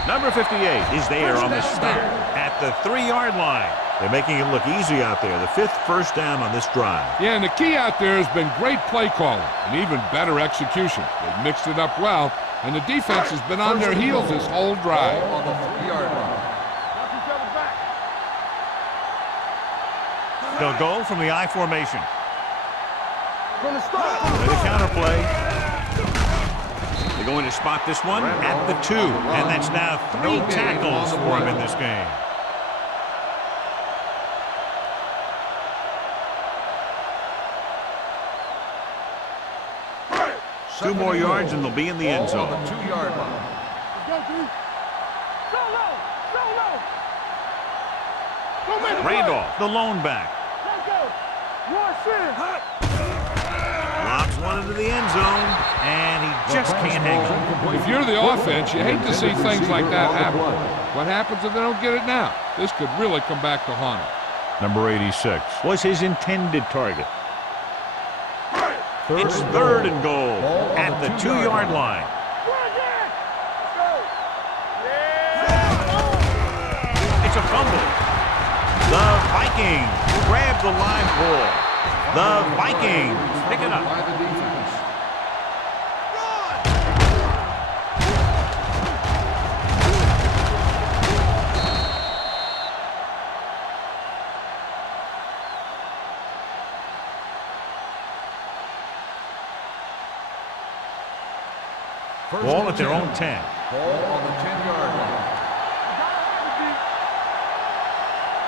Number 58 is there on the stop at the 3-yard line. They're making it look easy out there. The 5th first down on this drive. Yeah, and the key out there has been great play calling and even better execution. They've mixed it up well, and the defense has been on their heels this whole drive. Ball on the 3-yard line. Knock each other back. They'll go from the I formation. From the start. With a counterplay. They're going to spot this one at the 2. And that's now 3 tackles for him in this game. Two more yards and they'll be in the end zone. Ball on the 2-yard line. Let's go, dude. Go low. Go low. Go make the play. Randolph, the lone back. Let's go. Rush in. Lobs one into the end zone, and he just can't hang on. If you're the offense, you hate to see things like that happen. What happens if they don't get it now? This could really come back to haunt them. Number 86 was his intended target. It's 3rd and goal at the 2-yard line. Run in. Let's go. Yeah. It's a fumble. The Vikings grab the live ball. The Vikings pick it up. By the defense. Ball at their own 10. Ball on the 10-yard line.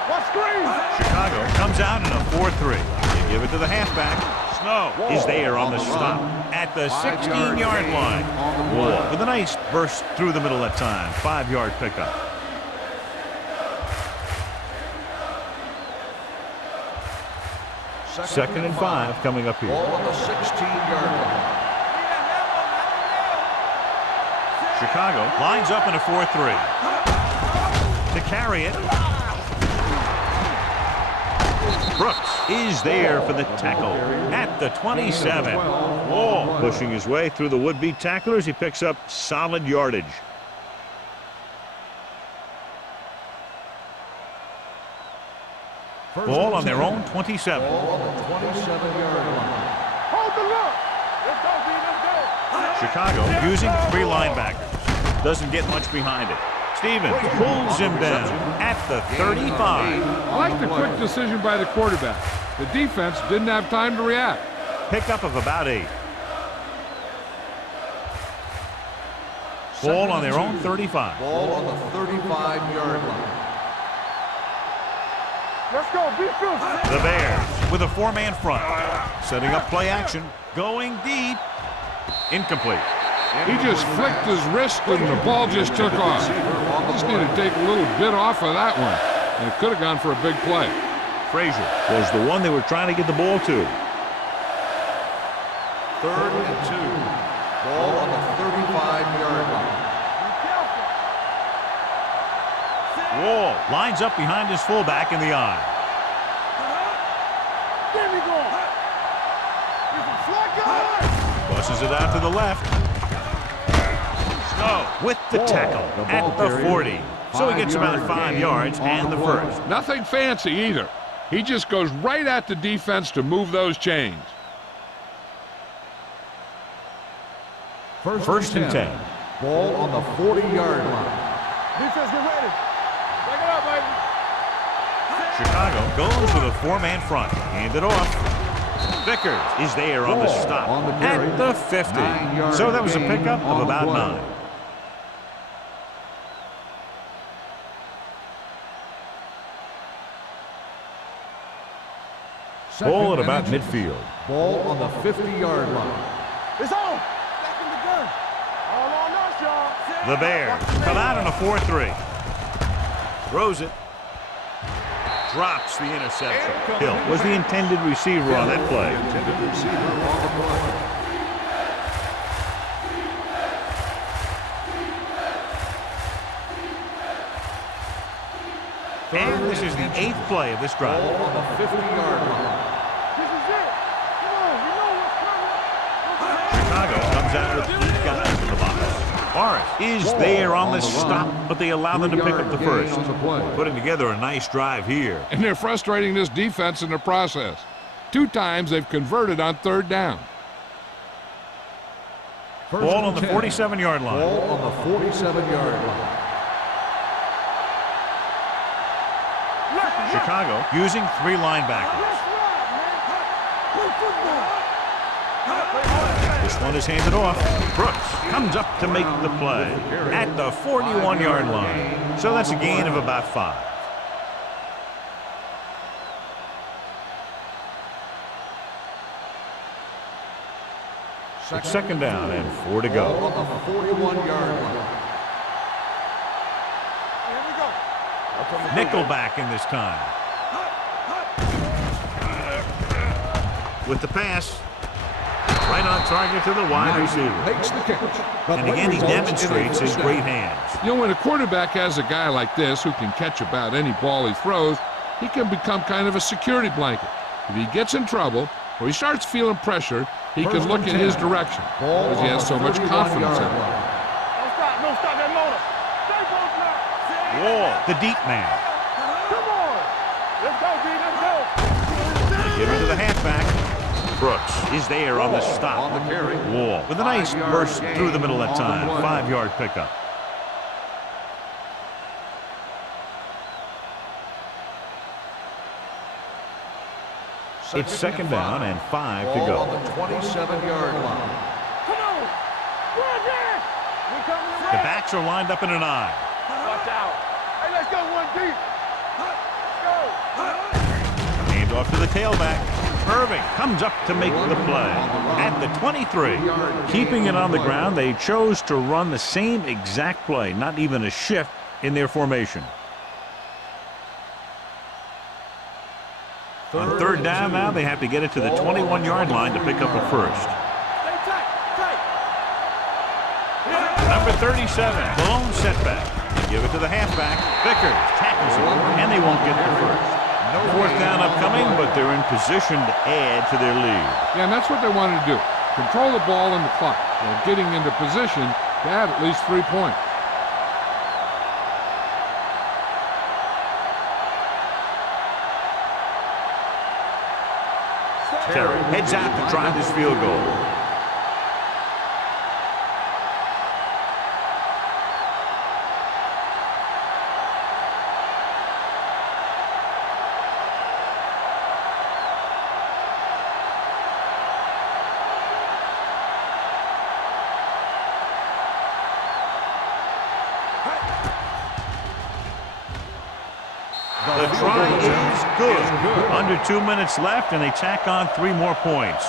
What screen? Chicago comes out in a 4-3. They give it to the halfback. Snow is there on the stop at the 16-yard line. Wall with a nice burst through the middle that time. 5-yard pickup. Second and 5 coming up here. Ball on the 16-yard line. Chicago lines up in a 4-3. To carry it. Brooks is there for the tackle at the 27. Wall pushing his way through the would-be tacklers. He picks up solid yardage. Ball on their own 27. Ball on the 27-yard line. Hold the look. Let's go, B. Let's go. Chicago using 3 linebackers. Doesn't get much behind it. Stevens pulls him down at the 35. I like the quick decision by the quarterback. The defense didn't have time to react. Pickup of about 8. Ball on their own 35. Ball on the 35-yard line. Let's go, B. The Bears with a 4-man front. Setting up play action. Going deep. Incomplete. He just flicked his wrist and the ball just took off. Just need to take a little bit off of that one. And it could have gone for a big play. Frazier was the one they were trying to get the ball to. 3rd and 2. Ball on the 35-yard line. Wall lines up behind his fullback in the eye. There we go. Busses it out to the left. Snow with the tackle at the 40. So he gets about 5 yards and the first. Nothing fancy either. He just goes right at the defense to move those chains. First and 10. Ball on the 40-yard line. Defense, get ready. Back it up, baby. Chicago goes with a 4-man front. Hand it off. Vickers is there on the stop at the 50. So that was a pickup of about 9. Ball at about midfield. Ball on the 50-yard line. It's on. Back in the gun. All on us, y'all. The Bears come out on a 4-3. Throws it. Drops the interception. Hill was the intended receiver on that play. And this is the 8th play of this drive. Ball on the 50-yard line. This is it. Come on, you know what's coming. Chicago comes out with 8 guys in the box. Morris is there on the stop, but they allow them to pick up the first. Putting together a nice drive here. And they're frustrating this defense in the process. 2 times they've converted on 3rd down. Ball on the 47-yard line. Ball on the 47-yard line. Chicago using 3 linebackers. This one is handed off. Brooks comes up to make the play at the 41-yard line. So that's a gain of about 5. It's 2nd down and 4 to go. Ball on the 41-yard line. Nickelback in this time. With the pass. Right on target to the wide receiver. Makes the catch. And again, he demonstrates his great hands. You know, when a quarterback has a guy like this who can catch about any ball he throws, he can become kind of a security blanket. If he gets in trouble or he starts feeling pressure, he can look in his direction because he has so much confidence in him. Don't stop that motor. Stay close now. Wall, the deep man. Come on. Let's go, B. Let's go. Give it to the halfback. Brooks is there on the stop. On the carry. Wall with a nice burst through the middle that time. 5-yard pickup. It's 2nd down and 5 to Ball go. on the 27-yard line. Come on. Run there. We coming The around. backs are lined up in an eye. Watch out. Hey, let's go one deep. Go. Hand off to the tailback. Irving comes up to make the play at the 23. Keeping it on the ground, they chose to run the same exact play, not even a shift in their formation. On third down now, they have to get it to the 21-yard line to pick up a first. Stay tight, tight. Number 37, blown setback. They give it to the halfback. Vickers tackles him, and they won't get the first. Fourth down upcoming, but they're in position to add to their lead. Yeah, and that's what they wanted to do. Control the ball and the clock while getting into position to add at least 3 points. Terry heads out to try this field goal. The try is good. Under 2 minutes left, and they tack on 3 more points.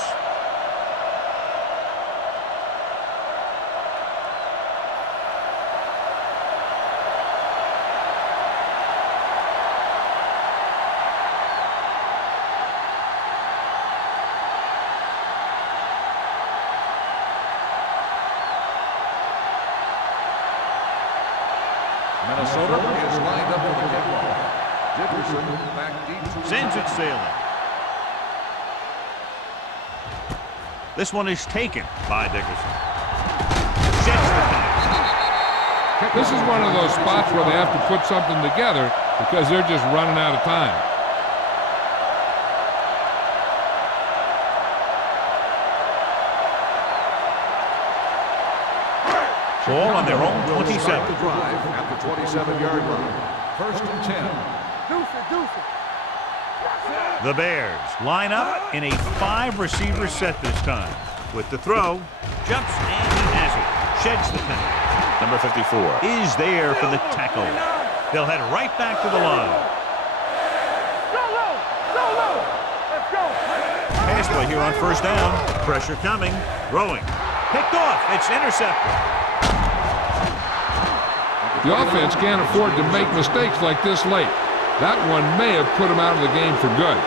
Minnesota is lined up for the kickoff. Dickerson back deep to Sends it sailing. This one is taken by Dickerson. Sheds the punt. This is one of those spots where they have to put something together because they're just running out of time. Ball on their own 27. start the drive at the 27-yard line. First and 10. Deuce it. The Bears line up in a 5-receiver set this time. With the throw, jumps and he has it. Sheds the penalty. Number 54 is there for the tackle. They'll head right back to the line. Go low. Let's go. Pass play here on first down. Pressure coming. Throwing. Picked off. It's intercepted. The offense can't afford to make mistakes like this late. That one may have put him out of the game for good.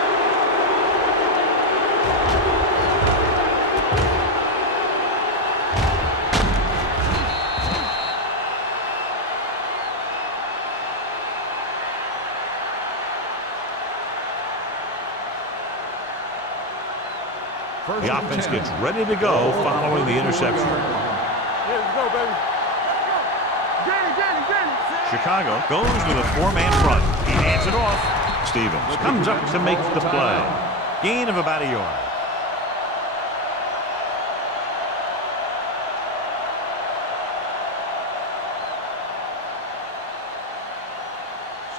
The offense gets ready to go following the interception. Let's go, baby. Danny. Chicago goes with a 4-man front. He hands it off. Stevens comes up to make the play. Gain of about a yard.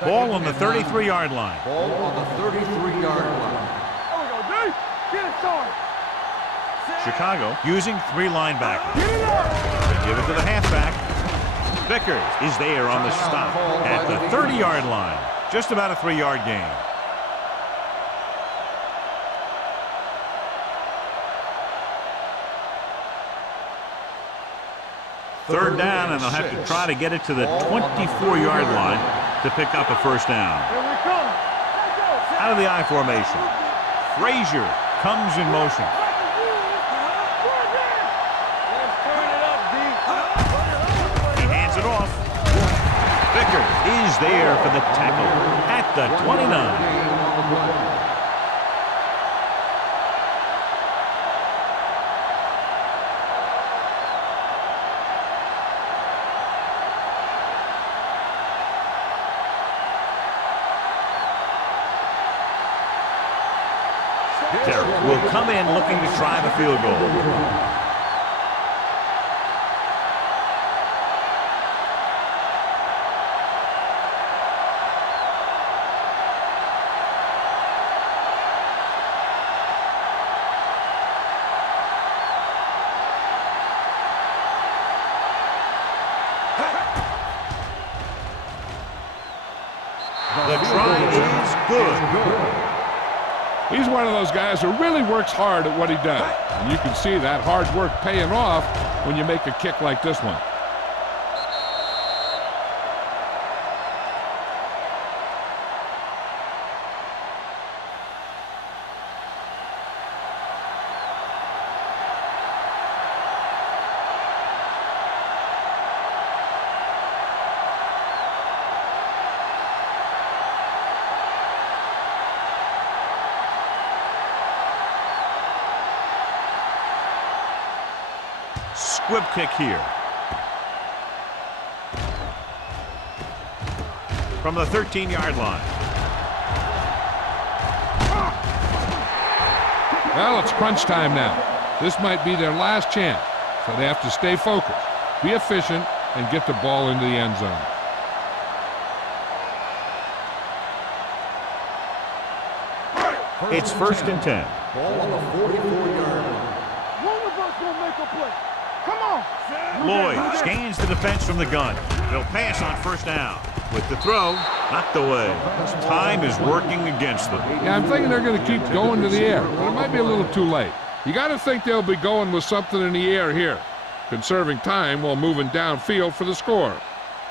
Ball on the 33-yard line. Ball on the 33-yard line. There we go, D. Get it started. Chicago using 3 linebackers. Get it up. They give it to the halfback. Vickers is there on the stop at the 30-yard line. Just about a 3-yard gain. Third down, and they'll have to try to get it to the 24-yard line to pick up a first down. Here we come. Let's go. Out of the I formation, Frazier comes in motion. Let's turn it up, D. He hands it off. Vickers is there for the tackle at the 29. Gain on the play. Derrick will come in looking to try the field goal. The try is good. He's one of those guys who really works hard at what he does. And you can see that hard work paying off when you make a kick like this one. squib kick here. From the 13-yard line. Well, it's crunch time now. This might be their last chance, so they have to stay focused, be efficient, and get the ball into the end zone. It's 1st and 10. Ball on the 44-yard line. One of us gonna make a play. Come on. Lloyd scans the defense from the gun. They'll pass on 1st down. With the throw, knocked away. Time is working against them. Yeah, I'm thinking they're going to keep going to the air, but it might be a little too late. You got to think they'll be going with something in the air here, conserving time while moving downfield for the score.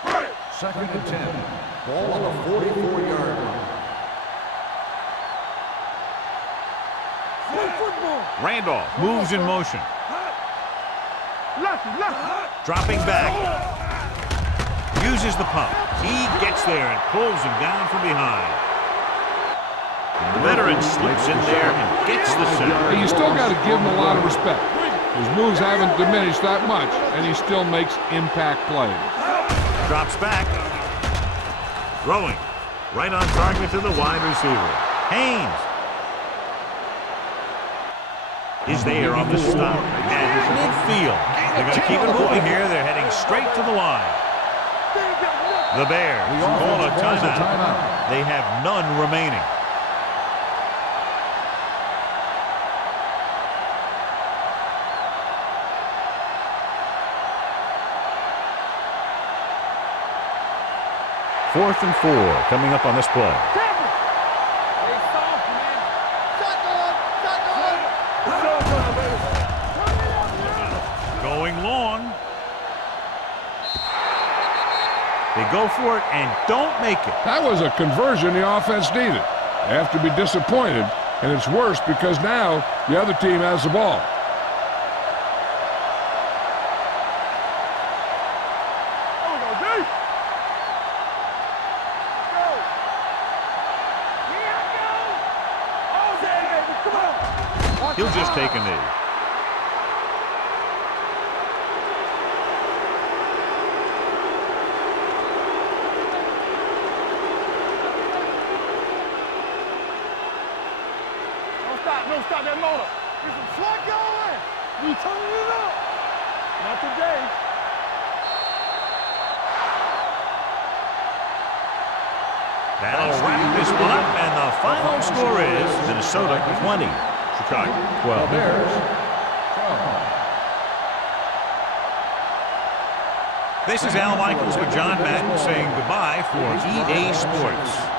2nd and 10. Ball on the 44-yard line. Randolph moves in motion. Left. Dropping back. Uses the pump. He gets there and pulls him down from behind. The veteran slips in there and gets the sack. Hey, you still got to give him a lot of respect. His moves haven't diminished that much, and he still makes impact plays. Drops back. Throwing. Right on target to the wide receiver. Haynes is there on the stop at midfield. They're going to keep it moving here. They're heading straight to the line. The Bears call a timeout. They have none remaining. Fourth and 4 coming up on this play. Going long. They go for it and don't make it. That was a conversion the offense needed. They have to be disappointed, and it's worse because now the other team has the ball. He'll just take a knee. Don't stop that motor. There's a truck going. You turning it up. Not today. That'll wrap this one up, and the final score is Minnesota 20, Chicago 12. Bears. This is Al Michaels with John Madden saying goodbye for EA Sports.